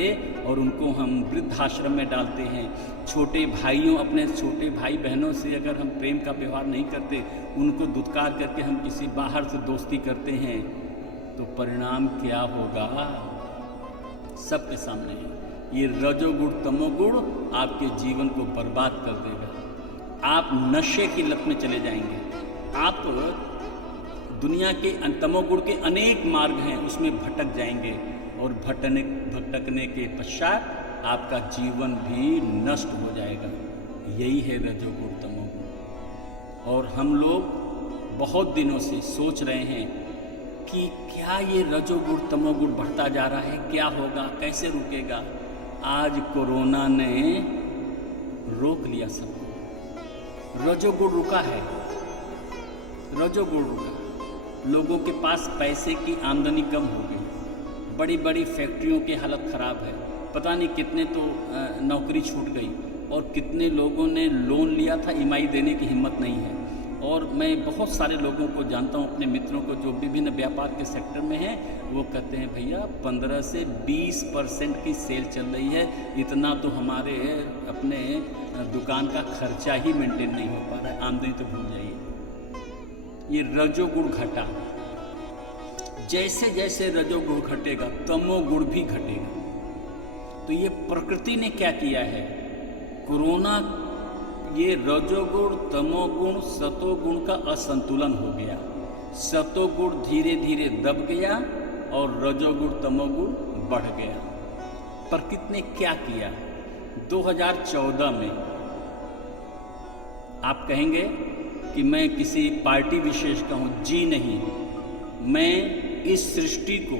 और उनको हम वृद्धाश्रम में डालते हैं, छोटे भाइयों, अपने छोटे भाई बहनों से अगर हम प्रेम का व्यवहार नहीं करते, उनको दुत्कार करके हम किसी बाहर से दोस्ती करते हैं, तो परिणाम क्या होगा? सबके सामने है। ये रजोगुण तमोगुण आपके जीवन को बर्बाद कर देगा। आप नशे की लत में चले जाएंगे। आप दुनिया के तमोगुण के अनेक मार्ग हैं, उसमें भटक जाएंगे, और भटकने के पश्चात आपका जीवन भी नष्ट हो जाएगा। यही है रजोगुण तमोगुण। और हम लोग बहुत दिनों से सोच रहे हैं कि क्या ये रजोगुण तमोगुण बढ़ता जा रहा है, क्या होगा, कैसे रुकेगा? आज कोरोना ने रोक लिया सबको। रजोगुण रुका है, रजोगुण रुका। लोगों के पास पैसे की आमदनी कम हो गई, बड़ी बड़ी फैक्ट्रियों की हालत ख़राब है, पता नहीं कितने तो नौकरी छूट गई और कितने लोगों ने लोन लिया था, ईएमआई देने की हिम्मत नहीं है। और मैं बहुत सारे लोगों को जानता हूँ, अपने मित्रों को जो विभिन्न व्यापार के सेक्टर में हैं, वो कहते हैं भैया 15 से 20% की सेल चल रही है, इतना तो हमारे अपने दुकान का खर्चा ही मेंटेन नहीं हो पा रहा है, आमदनी तो भूल जाइए। ये रजोगुण घटा, जैसे जैसे रजोगुण घटेगा तमोगुण भी घटेगा। तो ये प्रकृति ने क्या किया है, कोरोना, ये रजोगुण तमोगुण सतोगुण का असंतुलन हो गया। सतोगुण धीरे धीरे दब गया और रजोगुण तमोगुण बढ़ गया। प्रकृति ने क्या किया, 2014 में आप कहेंगे कि मैं किसी पार्टी विशेष का हूँ, जी नहीं, मैं इस सृष्टि को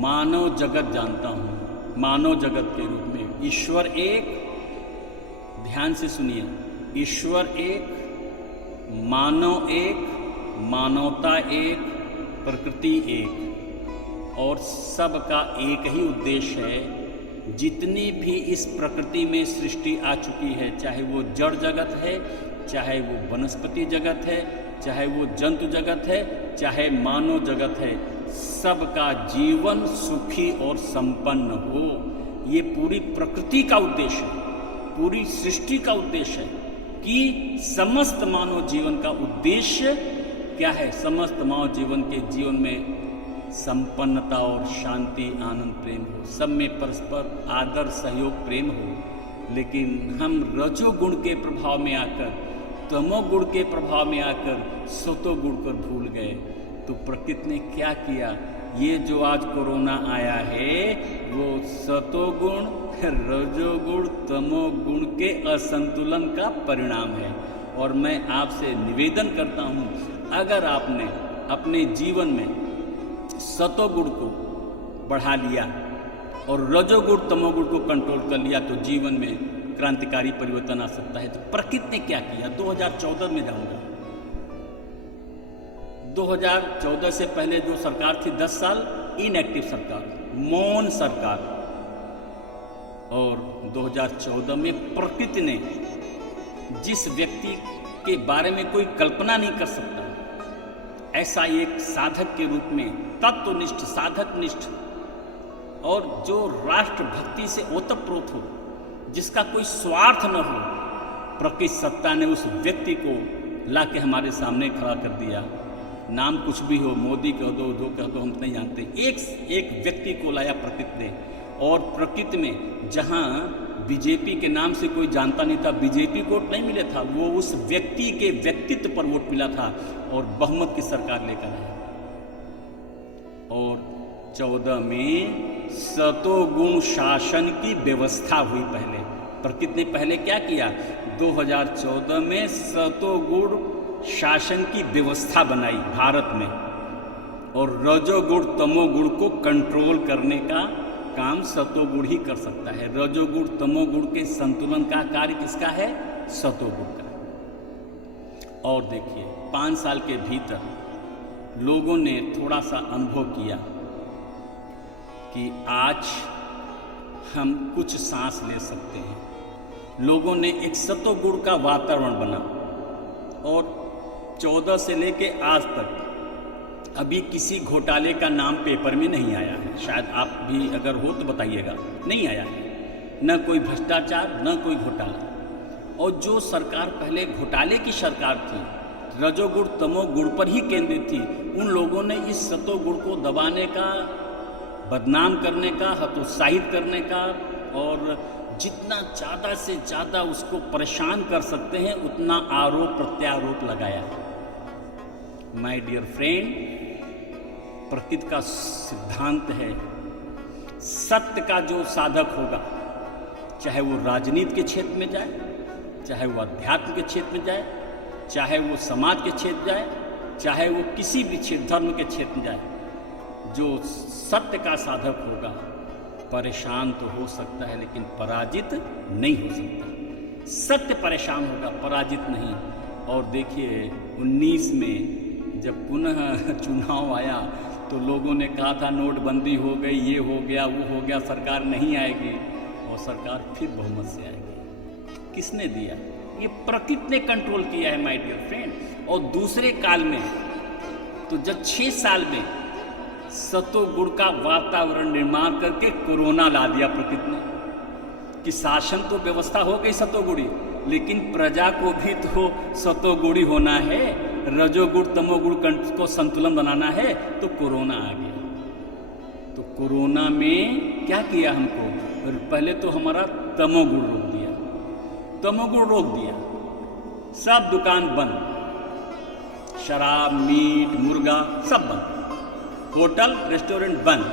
मानव जगत जानता हूँ। मानव जगत के रूप में ईश्वर एक, ध्यान से सुनिए, ईश्वर एक, मानव एक, मानवता एक, प्रकृति एक, और सबका एक ही उद्देश्य है। जितनी भी इस प्रकृति में सृष्टि आ चुकी है, चाहे वो जड़ जगत है, चाहे वो वनस्पति जगत है, चाहे वो जंतु जगत है, चाहे मानव जगत है, सबका जीवन सुखी और संपन्न हो, ये पूरी प्रकृति का उद्देश्य है, पूरी सृष्टि का उद्देश्य है कि समस्त मानव जीवन का उद्देश्य क्या है, समस्त मानव जीवन के जीवन में संपन्नता और शांति, आनंद, प्रेम हो, सब में परस्पर आदर, सहयोग, प्रेम हो। लेकिन हम रजोगुण के प्रभाव में आकर, तमोगुण के प्रभाव में आकर सतोगुण को भूल गए। तो प्रकृति ने क्या किया, ये जो आज कोरोना आया है वो सतोगुण, रजोगुण, तमोगुण के असंतुलन का परिणाम है। और मैं आपसे निवेदन करता हूँ, अगर आपने अपने जीवन में सतोगुण को बढ़ा लिया और रजोगुण तमोगुण को कंट्रोल कर लिया तो जीवन में क्रांतिकारी परिवर्तन आ सकता है। तो प्रकृति ने क्या किया, 2014 में जाऊंगा, 2014 से पहले जो सरकार थी 10 साल इनएक्टिव सरकार, मौन सरकार, और 2014 में प्रकृति ने जिस व्यक्ति के बारे में कोई कल्पना नहीं कर सकता, ऐसा एक साधक के रूप में तत्वनिष्ठ, साधक निष्ठ, और जो राष्ट्र भक्ति से ओतप्रोत हो, जिसका कोई स्वार्थ न हो, प्रकृति सत्ता ने उस व्यक्ति को लाके हमारे सामने खड़ा कर दिया। नाम कुछ भी हो, मोदी कह दो, जो कह दो, हम नहीं जानते, एक व्यक्ति को लाया प्रकृति ने। और प्रकृति में जहाँ बीजेपी के नाम से कोई जानता नहीं था, बीजेपी को वोट नहीं मिला था, वो उस व्यक्ति के व्यक्तित्व पर वोट मिला था और बहुमत की सरकार लेकर आया। और 14 में सतोगुण शासन की व्यवस्था हुई। पहले प्रकृति ने पहले क्या किया, 2014 में सतोगुण शासन की व्यवस्था बनाई भारत में, और रजोगुण तमोगुण को कंट्रोल करने का काम सतोगुण ही कर सकता है। रजोगुण तमोगुण के संतुलन का कार्य किसका है, सतोगुण का। और देखिए 5 साल के भीतर लोगों ने थोड़ा सा अनुभव किया कि आज हम कुछ सांस ले सकते हैं। लोगों ने एक सतोगुण का वातावरण बना, और 14 से लेके आज तक अभी किसी घोटाले का नाम पेपर में नहीं आया है। शायद आप भी अगर हो तो बताइएगा, नहीं आया है, न कोई भ्रष्टाचार, न कोई घोटाला। और जो सरकार पहले घोटाले की सरकार थी, रजोगुण तमोगुण पर ही केंद्रित थी, उन लोगों ने इस सतोगुण को दबाने का, बदनाम करने का, हतोत्साहित करने का, और जितना ज़्यादा से ज़्यादा उसको परेशान कर सकते हैं उतना आरोप प्रत्यारोप लगाया। माय डियर फ्रेंड, प्रकृति का सिद्धांत है, सत्य का जो साधक होगा, चाहे वो राजनीति के क्षेत्र में जाए, चाहे वो अध्यात्म के क्षेत्र में जाए, चाहे वो समाज के क्षेत्र जाए, चाहे वो किसी भी क्षेत्र, धर्म के क्षेत्र में जाए, जो सत्य का साधक होगा परेशान तो हो सकता है लेकिन पराजित नहीं हो सकता। सत्य परेशान होगा, पराजित नहीं। और देखिए 19 में जब पुनः चुनाव आया तो लोगों ने कहा था नोटबंदी हो गई, ये हो गया, वो हो गया, सरकार नहीं आएगी, और सरकार फिर बहुमत से आएगी। किसने दिया? ये प्रकृति ने कंट्रोल किया है माय डियर फ्रेंड। और दूसरे काल में तो जब 6 साल में सतोगुण का वातावरण निर्माण करके कोरोना ला दिया प्रकृति ने, कि शासन तो व्यवस्था हो गई सतोगुणी, लेकिन प्रजा को भी तो सतोगुणी होना है, रजोगुण तमोगुण को संतुलन बनाना है। तो कोरोना आ गया। तो कोरोना में क्या किया हमको? पहले तो हमारा तमोगुण रोक दिया, तमोगुण रोक दिया, सब दुकान बंद, शराब, मीट, मुर्गा सब बंद, होटल रेस्टोरेंट बंद,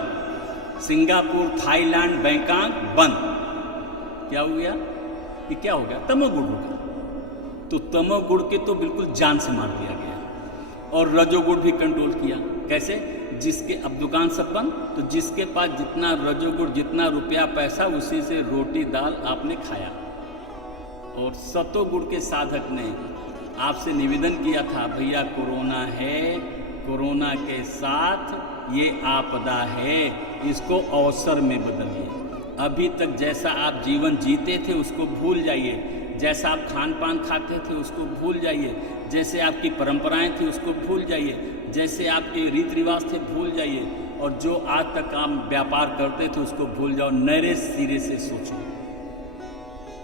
सिंगापुर, थाईलैंड, बैंकॉक बंद। क्या हो गया? ये क्या हो गया? तमोगुण रुका। तो तमोगुण के तो बिल्कुल जान से मार दिया गया। और रजोगुण भी कंट्रोल किया। कैसे? जिसके अब दुकान सब बंद, तो जिसके पास जितना रजोगुण, जितना रुपया पैसा, उसी से रोटी दाल आपने खाया। और सतोगुण के साधक ने आपसे निवेदन किया था, भैया कोरोना है, कोरोना के साथ ये आपदा है, इसको अवसर में बदलिए। अभी तक जैसा आप जीवन जीते थे उसको भूल जाइए, जैसा आप खान पान खाते थे उसको भूल जाइए, जैसे आपकी परंपराएं थी उसको भूल जाइए, जैसे आपके रीति रिवाज थे भूल जाइए, और जो आज तक आप व्यापार करते थे उसको भूल जाओ, नए सिरे से सोचो।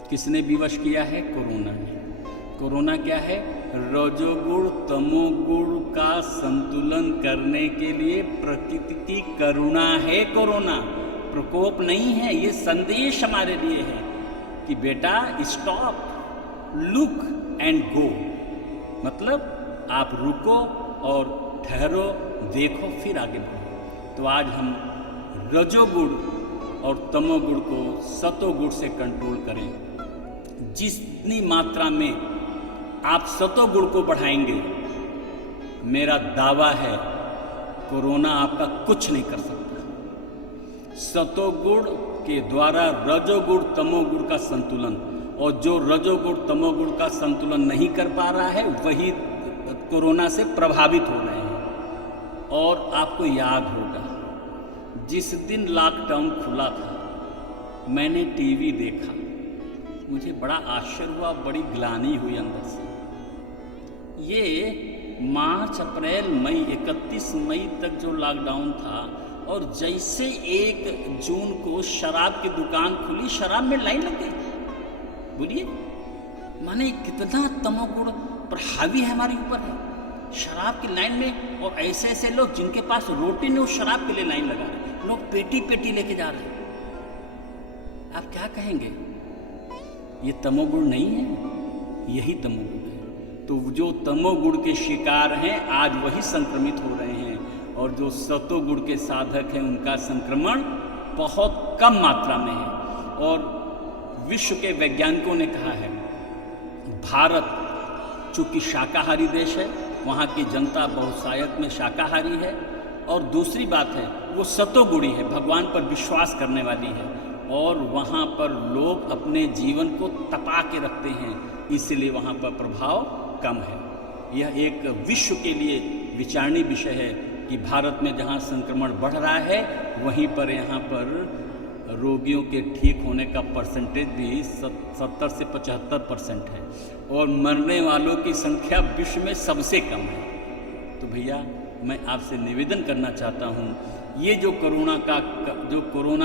किसने विवश किया है? कोरोना ने। कोरोना क्या है? रजोगुण तमोगुण का संतुलन करने के लिए प्रकृति की करुणा है कोरोना, प्रकोप नहीं है। ये संदेश हमारे लिए है कि बेटा स्टॉप, लुक एंड गो, मतलब आप रुको और ठहरो, देखो, फिर आगे बढ़ो। तो आज हम रजोगुण और तमोगुण को सतोगुण से कंट्रोल करें। जितनी मात्रा में आप सतोगुण को बढ़ाएंगे, मेरा दावा है कोरोना आपका कुछ नहीं कर सकता। सतोगुण के द्वारा रजोगुण तमोगुण का संतुलन, और जो रजोगुण तमोगुण का संतुलन नहीं कर पा रहा है वही कोरोना से प्रभावित हो रहे हैं। और आपको याद होगा जिस दिन लॉकडाउन खुला था, मैंने टीवी देखा, मुझे बड़ा आश्चर्य हुआ, बड़ी ग्लानि हुई अंदर से। ये मार्च, अप्रैल, मई, 31 मई तक जो लॉकडाउन था, और जैसे 1 जून को शराब की दुकान खुली, शराब में लाइन लग गई। बोलिए, माने कितना तमोगुण प्रभावी है हमारे ऊपर है। शराब की लाइन में, और ऐसे ऐसे लोग जिनके पास रोटी नहीं, उस शराब के लिए लाइन लगा रहे, लोग पेटी पेटी लेके जा रहे हैं। आप क्या कहेंगे? ये तमोगुण नहीं है? यही तमोगुण है। तो जो तमोगुण के शिकार हैं आज वही संक्रमित हो रहे हैं, और जो सतोगुण के साधक हैं उनका संक्रमण बहुत कम मात्रा में है। और विश्व के वैज्ञानिकों ने कहा है, भारत चूंकि शाकाहारी देश है, वहाँ की जनता बहुसायत में शाकाहारी है, और दूसरी बात है वो सतोगुणी है, भगवान पर विश्वास करने वाली है, और वहाँ पर लोग अपने जीवन को तपा के रखते हैं, इसलिए वहाँ पर प्रभाव कम है। यह एक विश्व के लिए विचारणीय विषय है कि भारत में जहाँ संक्रमण बढ़ रहा है, वहीं पर यहाँ पर रोगियों के ठीक होने का परसेंटेज भी 70 से 75% है, और मरने वालों की संख्या विश्व में सबसे कम है। तो भैया मैं आपसे निवेदन करना चाहता हूँ, ये जो कोरोना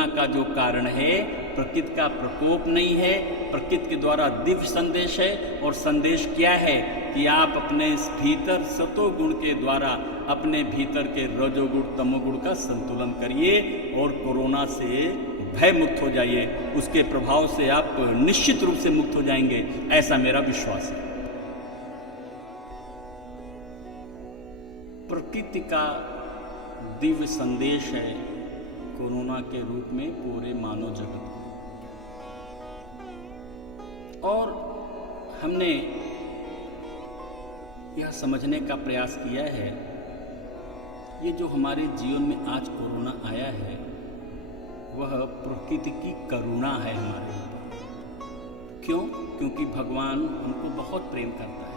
का जो कारण है, प्रकृति का प्रकोप नहीं है, प्रकृति के द्वारा दिव्य संदेश है। और संदेश क्या है कि आप अपने भीतर सतोगुण के द्वारा अपने भीतर के रजोगुण तमोगुण का संतुलन करिए, और कोरोना से भय मुक्त हो जाइए। उसके प्रभाव से आप निश्चित रूप से मुक्त हो जाएंगे, ऐसा मेरा विश्वास है। प्रकृति का दिव्य संदेश है कोरोना के रूप में पूरे मानव जगत को। और हमने यह समझने का प्रयास किया है, ये जो हमारे जीवन में आज कोरोना आया है वह प्रकृति की करुणा है हमारे ऊपर। क्यों? क्योंकि भगवान हमको बहुत प्रेम करता है।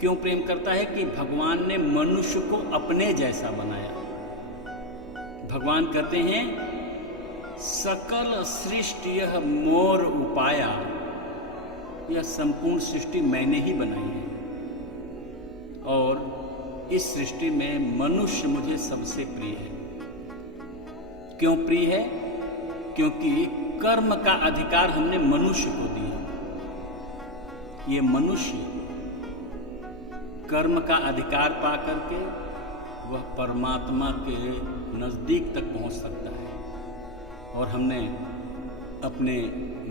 क्यों प्रेम करता है? कि भगवान ने मनुष्य को अपने जैसा बनाया। भगवान कहते हैं सकल सृष्टि यह मोर उपाया, यह संपूर्ण सृष्टि मैंने ही बनाई है और इस सृष्टि में मनुष्य मुझे सबसे प्रिय है। क्यों प्रिय है? क्योंकि कर्म का अधिकार हमने मनुष्य को दिया। ये मनुष्य कर्म का अधिकार पा करके वह परमात्मा के नजदीक तक पहुंच सकता है। और हमने अपने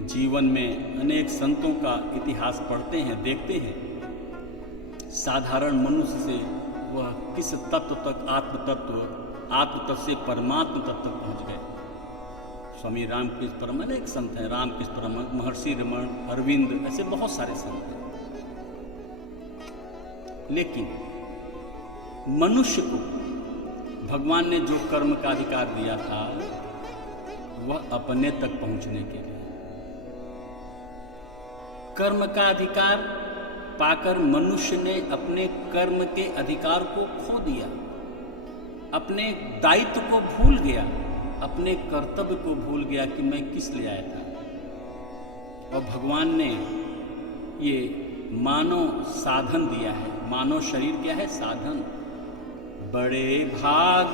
जीवन में अनेक संतों का इतिहास पढ़ते हैं, देखते हैं। साधारण मनुष्य से वह किस तत्व तक आत्म तत्व से परमात्मा तत्व तक पहुंच गए। स्वामी रामकृष्ण परमहंस एक संत हैं, रामकृष्ण परमहंस, महर्षि रमन, अरविंद, ऐसे बहुत सारे संत हैं। लेकिन मनुष्य को भगवान ने जो कर्म का अधिकार दिया था वह अपने तक पहुंचने के लिए। कर्म का अधिकार पाकर मनुष्य ने अपने कर्म के अधिकार को खो दिया, अपने दायित्व को भूल गया, अपने कर्तव्य को भूल गया कि मैं किस लिए आया था। और भगवान ने ये मानव साधन दिया है। मानव शरीर क्या है? साधन। बड़े भाग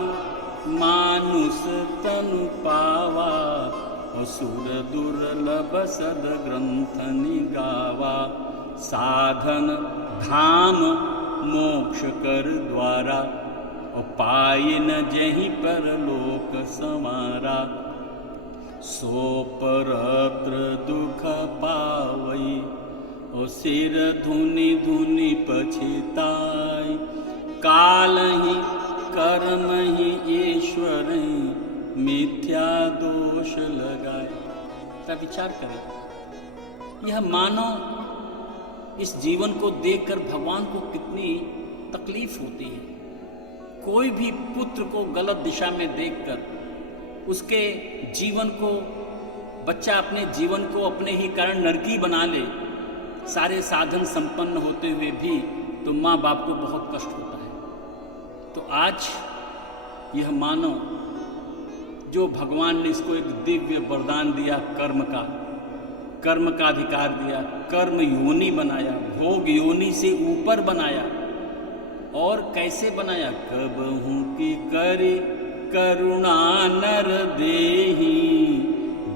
मानुष तनु पावा, असुर दुर्लभ सद ग्रंथ निगावा। साधन धाम मोक्ष कर द्वारा, और पाए न जहीं पर लोक संवारा। सो परत्र दुख पावई, और सिर धुनि धुनि पछिताई। काल ही कर्म ही ईश्वर मिथ्या दोष लगाए। का विचार करें, यह मानव इस जीवन को देखकर भगवान को कितनी तकलीफ होती है। कोई भी पुत्र को गलत दिशा में देखकर उसके जीवन को, बच्चा अपने जीवन को अपने ही कारण नरकी बना ले, सारे साधन संपन्न होते हुए भी, तो माँ बाप को बहुत कष्ट होता है। तो आज यह मानव, जो भगवान ने इसको एक दिव्य वरदान दिया, कर्म का अधिकार दिया, कर्म योनि बनाया, भोग योनि से ऊपर बनाया। और कैसे बनाया? कबहू की करे करुणा नर देही,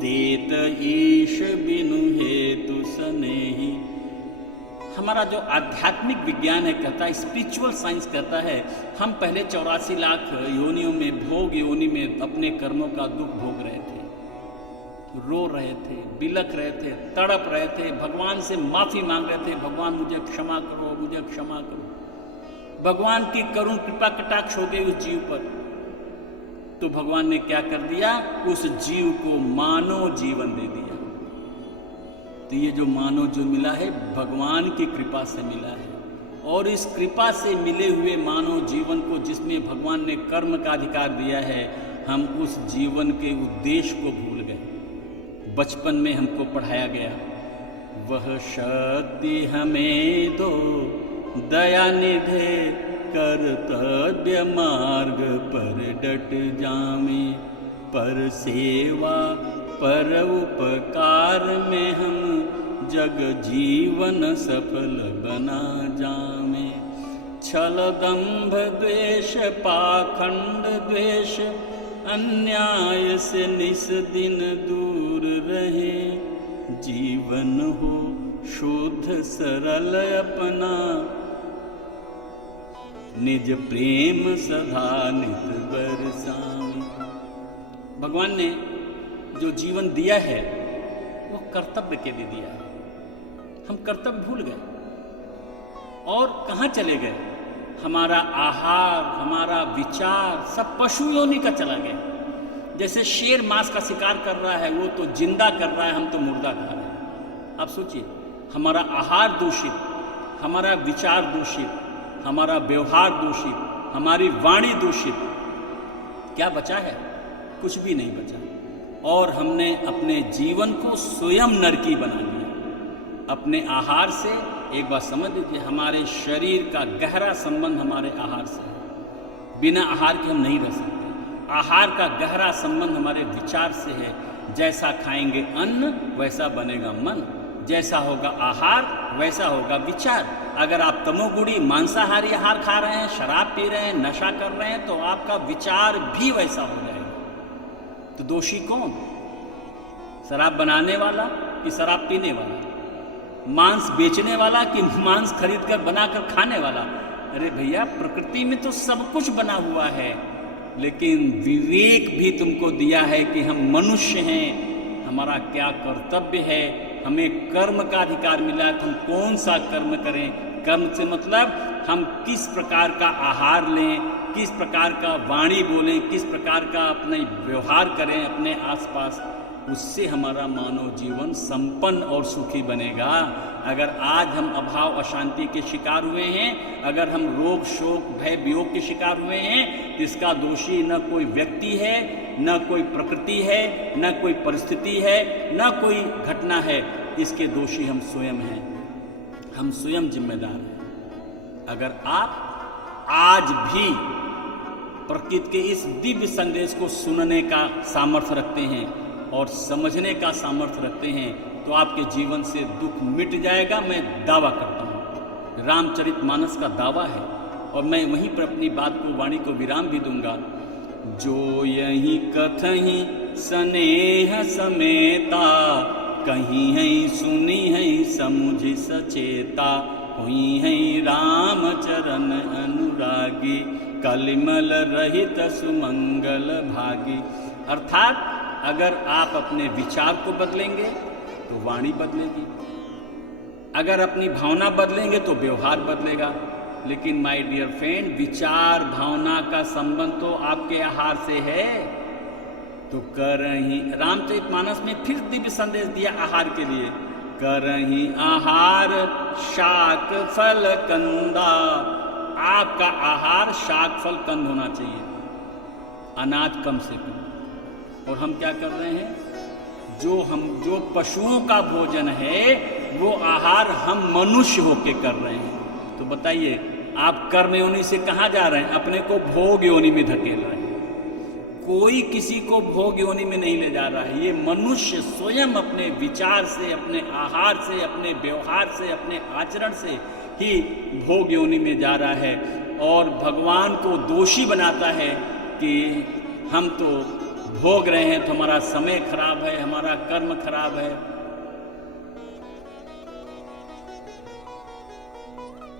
देत ईश बिनु हेतु सनेही। हमारा जो आध्यात्मिक विज्ञान है कहता है, स्पिरिचुअल साइंस कहता है, हम पहले 84 लाख योनियों में, भोग योनि में अपने कर्मों का दुख भोग रहे थे, रो रहे थे, बिलख रहे थे, तड़प रहे थे, भगवान से माफी मांग रहे थे, भगवान मुझे क्षमा करो, मुझे क्षमा करो। भगवान की करुण कृपा कटाक्ष हो गई उस जीव पर, तो भगवान ने क्या कर दिया? उस जीव को मानव जीवन दे दिया। तो ये जो मानव जो मिला है, भगवान की कृपा से मिला है। और इस कृपा से मिले हुए मानव जीवन को, जिसमें भगवान ने कर्म का अधिकार दिया है, हम उस जीवन के उद्देश्य को भूल गए। बचपन में हमको पढ़ाया गया, वह शक्ति हमें दो दया निधे, कर्तव्य मार्ग पर डट जामे। पर सेवा पर उपकार में हम जग जीवन सफल बना जामे। छल दंभ द्वेष पाखंड द्वेष, अन्याय से निस दिन दूर रहे। जीवन हो शुद्ध सरल अपना, निज प्रेम सदा नित बरसावे। भगवान ने जो जीवन दिया है वो कर्तव्य के लिए दिया है। हम कर्तव्य भूल गए और कहाँ चले गए? हमारा आहार, हमारा विचार सब पशु योनि का चला गया। जैसे शेर मांस का शिकार कर रहा है, वो तो जिंदा कर रहा है, हम तो मुर्दा खा रहे हैं। आप सोचिए, हमारा आहार दूषित, हमारा विचार दूषित, हमारा व्यवहार दूषित, हमारी वाणी दूषित, क्या बचा है? कुछ भी नहीं बचा। और हमने अपने जीवन को स्वयं नरकी बना लिया अपने आहार से। एक बात समझ लीजिए, हमारे शरीर का गहरा संबंध हमारे आहार से है। बिना आहार के हम नहीं रह सकते। आहार का गहरा संबंध हमारे विचार से है। जैसा खाएंगे अन्न वैसा बनेगा मन, जैसा होगा आहार वैसा होगा विचार। अगर आप तमोगुणी मांसाहारी आहार खा रहे हैं, शराब पी रहे हैं, नशा कर रहे हैं, तो आपका विचार भी वैसा हो जाएगा। तो दोषी कौन? शराब बनाने वाला कि शराब पीने वाला? मांस बेचने वाला कि मांस खरीद कर बनाकर खाने वाला? अरे भैया, प्रकृति में तो सब कुछ बना हुआ है, लेकिन विवेक भी तुमको दिया है कि हम मनुष्य हैं, हमारा क्या कर्तव्य है, हमें कर्म का अधिकार मिला है, तो हम कौन सा कर्म करें। कर्म से मतलब हम किस प्रकार का आहार लें, किस प्रकार का वाणी बोलें, किस प्रकार का अपने व्यवहार करें अपने आसपास, उससे हमारा मानव जीवन संपन्न और सुखी बनेगा। अगर आज हम अभाव अशांति के शिकार हुए हैं, अगर हम रोग शोक भय वियोग के शिकार हुए हैं, तो इसका दोषी न कोई व्यक्ति है, न कोई प्रकृति है, न कोई परिस्थिति है, न कोई घटना है। इसके दोषी हम स्वयं हैं, हम स्वयं जिम्मेदार हैं। अगर आप आज भी प्रकृति के इस दिव्य संदेश को सुनने का सामर्थ्य रखते हैं और समझने का सामर्थ्य रखते हैं, तो आपके जीवन से दुख मिट जाएगा। मैं दावा करता हूँ, रामचरितमानस का दावा है, और मैं वहीं पर अपनी बात को, वाणी को विराम भी दूंगा। जो यही कथही स्नेह समेता, कहीं है सुनी है समुझ सचेता, हुई है राम चरण अनुरागी, कलिमल रहित सुमंगल भागी। अर्थात अगर आप अपने विचार को बदलेंगे तो वाणी बदलेगी, अगर अपनी भावना बदलेंगे तो व्यवहार बदलेगा। लेकिन माय डियर फ्रेंड, विचार भावना का संबंध तो आपके आहार से है। तो करही, रामचरितमानस में फिर दिव्य संदेश दिया आहार के लिए, करही आहार शाक फल कंदा। आपका आहार शाक फल कंद होना चाहिए, अनाज कम से कम। और हम क्या कर रहे हैं? जो पशुओं का भोजन है वो आहार हम मनुष्य होके कर रहे हैं। तो बताइए, आप कर्म योनि से कहाँ जा रहे हैं? अपने को भोग योनि में धकेल रहे हैं। कोई किसी को भोग योनि में नहीं ले जा रहा है। ये मनुष्य स्वयं अपने विचार से, अपने आहार से, अपने व्यवहार से, अपने आचरण से ही भोग योनि में जा रहा है, और भगवान को दोषी बनाता है कि हम तो भोग रहे हैं, तो हमारा समय खराब है, हमारा कर्म खराब है।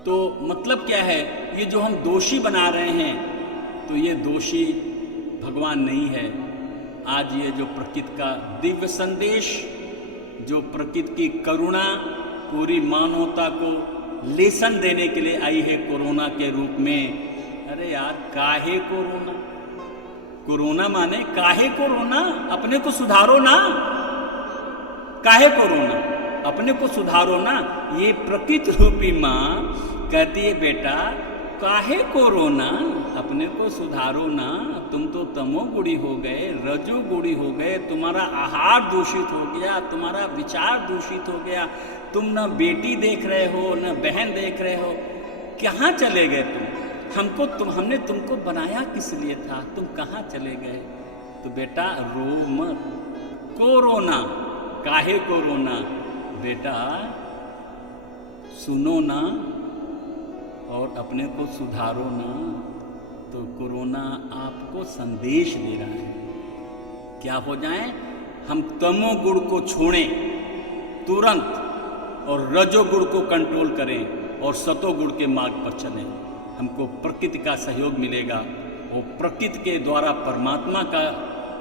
तो मतलब क्या है? ये जो हम दोषी बना रहे हैं, तो ये दोषी भगवान नहीं है। आज ये जो प्रकृति का दिव्य संदेश, जो प्रकृति की करुणा पूरी मानवता को लेसन देने के लिए आई है कोरोना के रूप में। अरे यार, काहे कोरोना? कोरोना माने काहे कोरोना? अपने को सुधारो ना। काहे कोरोना? अपने को सुधारो ना। ये प्रकृति रूपी माँ कहती है, बेटा काहे कोरोना, अपने को सुधारो ना। तुम तो तमोगुणी हो गए, रजोगुणी हो गए, तुम्हारा आहार दूषित हो गया, तुम्हारा विचार दूषित हो गया। तुम न बेटी देख रहे हो, न बहन देख रहे हो, कहाँ चले गए तुम? हमने तुमको बनाया किस लिए था? तुम कहाँ चले गए? तो बेटा रो मत। कोरोना, काहे कोरोना? बेटा सुनो ना और अपने को सुधारो ना। तो कोरोना आपको संदेश दे रहा है, क्या हो जाए? हम तमोगुण को छोड़ें तुरंत, और रजोगुण को कंट्रोल करें, और सतोगुण के मार्ग पर चलें। हमको प्रकृति का सहयोग मिलेगा, और प्रकृति के द्वारा परमात्मा का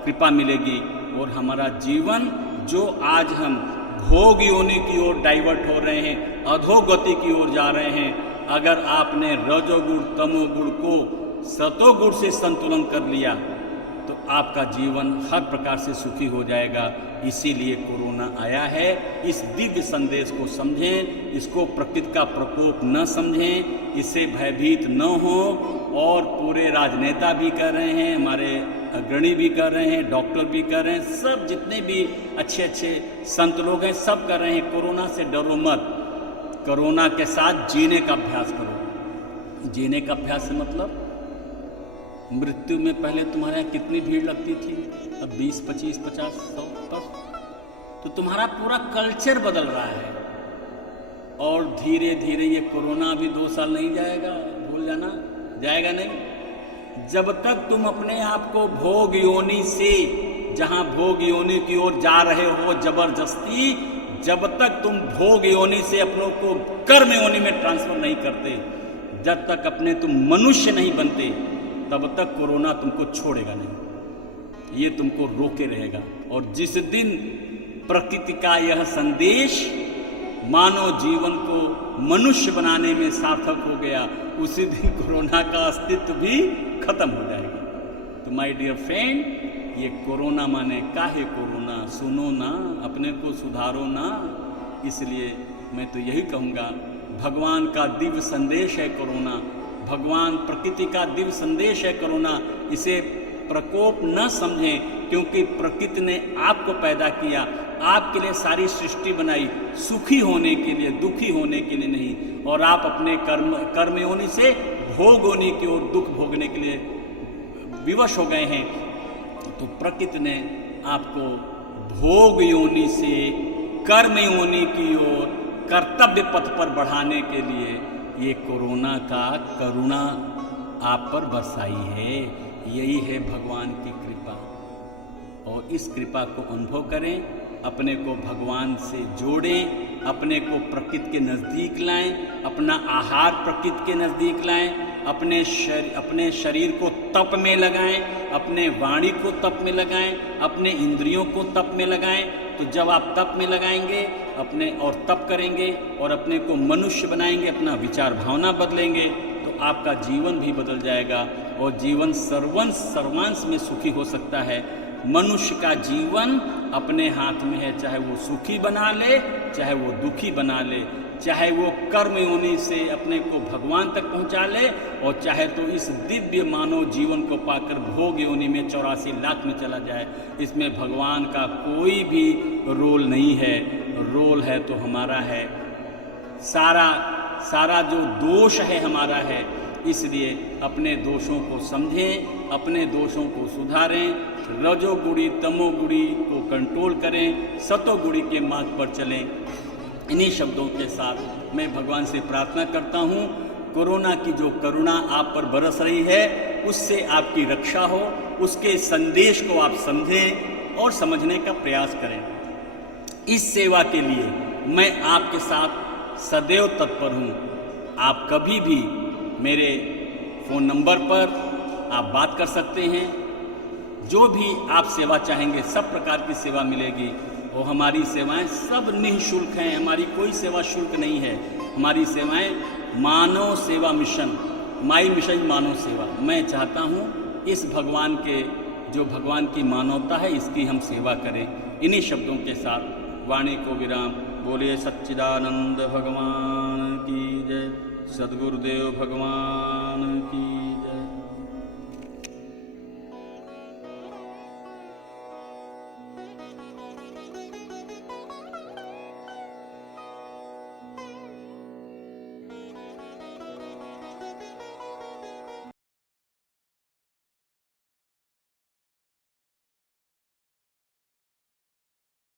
कृपा मिलेगी, और हमारा जीवन जो आज हम भोग योनि की ओर डाइवर्ट हो रहे हैं, अधोगति की ओर जा रहे हैं, अगर आपने रजोगुण तमोगुण को सतोगुण से संतुलन कर लिया, तो आपका जीवन हर प्रकार से सुखी हो जाएगा। इसीलिए कोरोना आया है। इस दिव्य संदेश को समझें, इसको प्रकृति का प्रकोप न समझें, इससे भयभीत न हो। और पूरे राजनेता भी कर रहे हैं, हमारे अग्रणी भी कर रहे हैं, डॉक्टर भी कर रहे हैं, सब जितने भी अच्छे अच्छे संत लोग हैं सब कर रहे हैं। कोरोना से डरो मत, कोरोना के साथ जीने का अभ्यास करो। जीने का अभ्यास मतलब मृत्यु में पहले तुम्हारे यहाँ कितनी भीड़ लगती थी, अब 20, 25, 50, 100 बस। तो तुम्हारा पूरा कल्चर बदल रहा है। और धीरे धीरे ये कोरोना भी 2 साल नहीं जाएगा, भूल जाना, जाएगा नहीं। जब तक तुम अपने आप को भोग योनि से, जहां भोग योनि की ओर जा रहे हो जबरदस्ती, जब तक तुम भोग योनि से अपनों को कर्म योनि में ट्रांसफर नहीं करते, जब तक अपने तुम मनुष्य नहीं बनते, तब तक कोरोना तुमको छोड़ेगा नहीं, ये तुमको रोके रहेगा। और जिस दिन प्रकृति का यह संदेश मानव जीवन को मनुष्य बनाने में सार्थक हो गया, उसी दिन कोरोना का अस्तित्व भी खत्म हो जाएगा। तो माय डियर फ्रेंड, ये कोरोना माने काहे कोरोना, सुनो ना, अपने को सुधारो ना। इसलिए मैं तो यही कहूँगा, भगवान का दिव्य संदेश है कोरोना, भगवान प्रकृति का दिव्य संदेश है कोरोना। इसे प्रकोप न समझें, क्योंकि प्रकृति ने आपको पैदा किया, आपके लिए सारी सृष्टि बनाई, सुखी होने के लिए, दुखी होने के लिए नहीं। और आप अपने कर्म योनि से भोग योनि की ओर दुख भोगने के लिए विवश हो गए हैं। तो प्रकृति ने आपको भोग योनि से कर्म योनि की ओर कर्तव्य पथ पर बढ़ाने के लिए ये कोरोना का करुणा आप पर बरसाई है। यही है भगवान की कृपा। और इस कृपा को अनुभव करें, अपने को भगवान से जोड़ें, अपने को प्रकृति के नज़दीक लाएं, अपना आहार प्रकृति के नज़दीक लाएं, अपने शरीर को तप में लगाएं, अपने वाणी को तप में लगाएं, अपने इंद्रियों को तप में लगाएं। तो जब आप तप में लगाएंगे अपने और तप करेंगे और अपने को मनुष्य बनाएंगे, अपना विचार भावना बदलेंगे, तो आपका जीवन भी बदल जाएगा और जीवन सर्वांश में सुखी हो सकता है। मनुष्य का जीवन अपने हाथ में है, चाहे वो सुखी बना ले, चाहे वो दुखी बना ले, चाहे वो कर्म योनि से अपने को भगवान तक पहुंचा ले, और चाहे तो इस दिव्य मानव जीवन को पाकर भोग योनि में 84 लाख में चला जाए। इसमें भगवान का कोई भी रोल नहीं है, रोल है तो हमारा है। सारा जो दोष है हमारा है। इसलिए अपने दोषों को समझें, अपने दोषों को सुधारें, रजोगुणी तमोगुणी को कंट्रोल करें, सतोगुणी के मार्ग पर चलें। इन्हीं शब्दों के साथ मैं भगवान से प्रार्थना करता हूँ, कोरोना की जो करुणा आप पर बरस रही है, उससे आपकी रक्षा हो, उसके संदेश को आप समझें और समझने का प्रयास करें। इस सेवा के लिए मैं आपके साथ सदैव तत्पर हूँ। आप कभी भी मेरे फ़ोन नंबर पर आप बात कर सकते हैं। जो भी आप सेवा चाहेंगे, सब प्रकार की सेवा मिलेगी। और हमारी सेवाएं सब निःशुल्क हैं, हमारी कोई सेवा शुल्क नहीं है। हमारी सेवाएं मानव सेवा मिशन, माई मिशन मानव सेवा। मैं चाहता हूँ इस भगवान के, जो भगवान की मानवता है, इसकी हम सेवा करें। इन्हीं शब्दों के साथ वाणी को विराम। बोलिए सच्चिदानंद भगवान की जय, सद्गुरुदेव भगवान की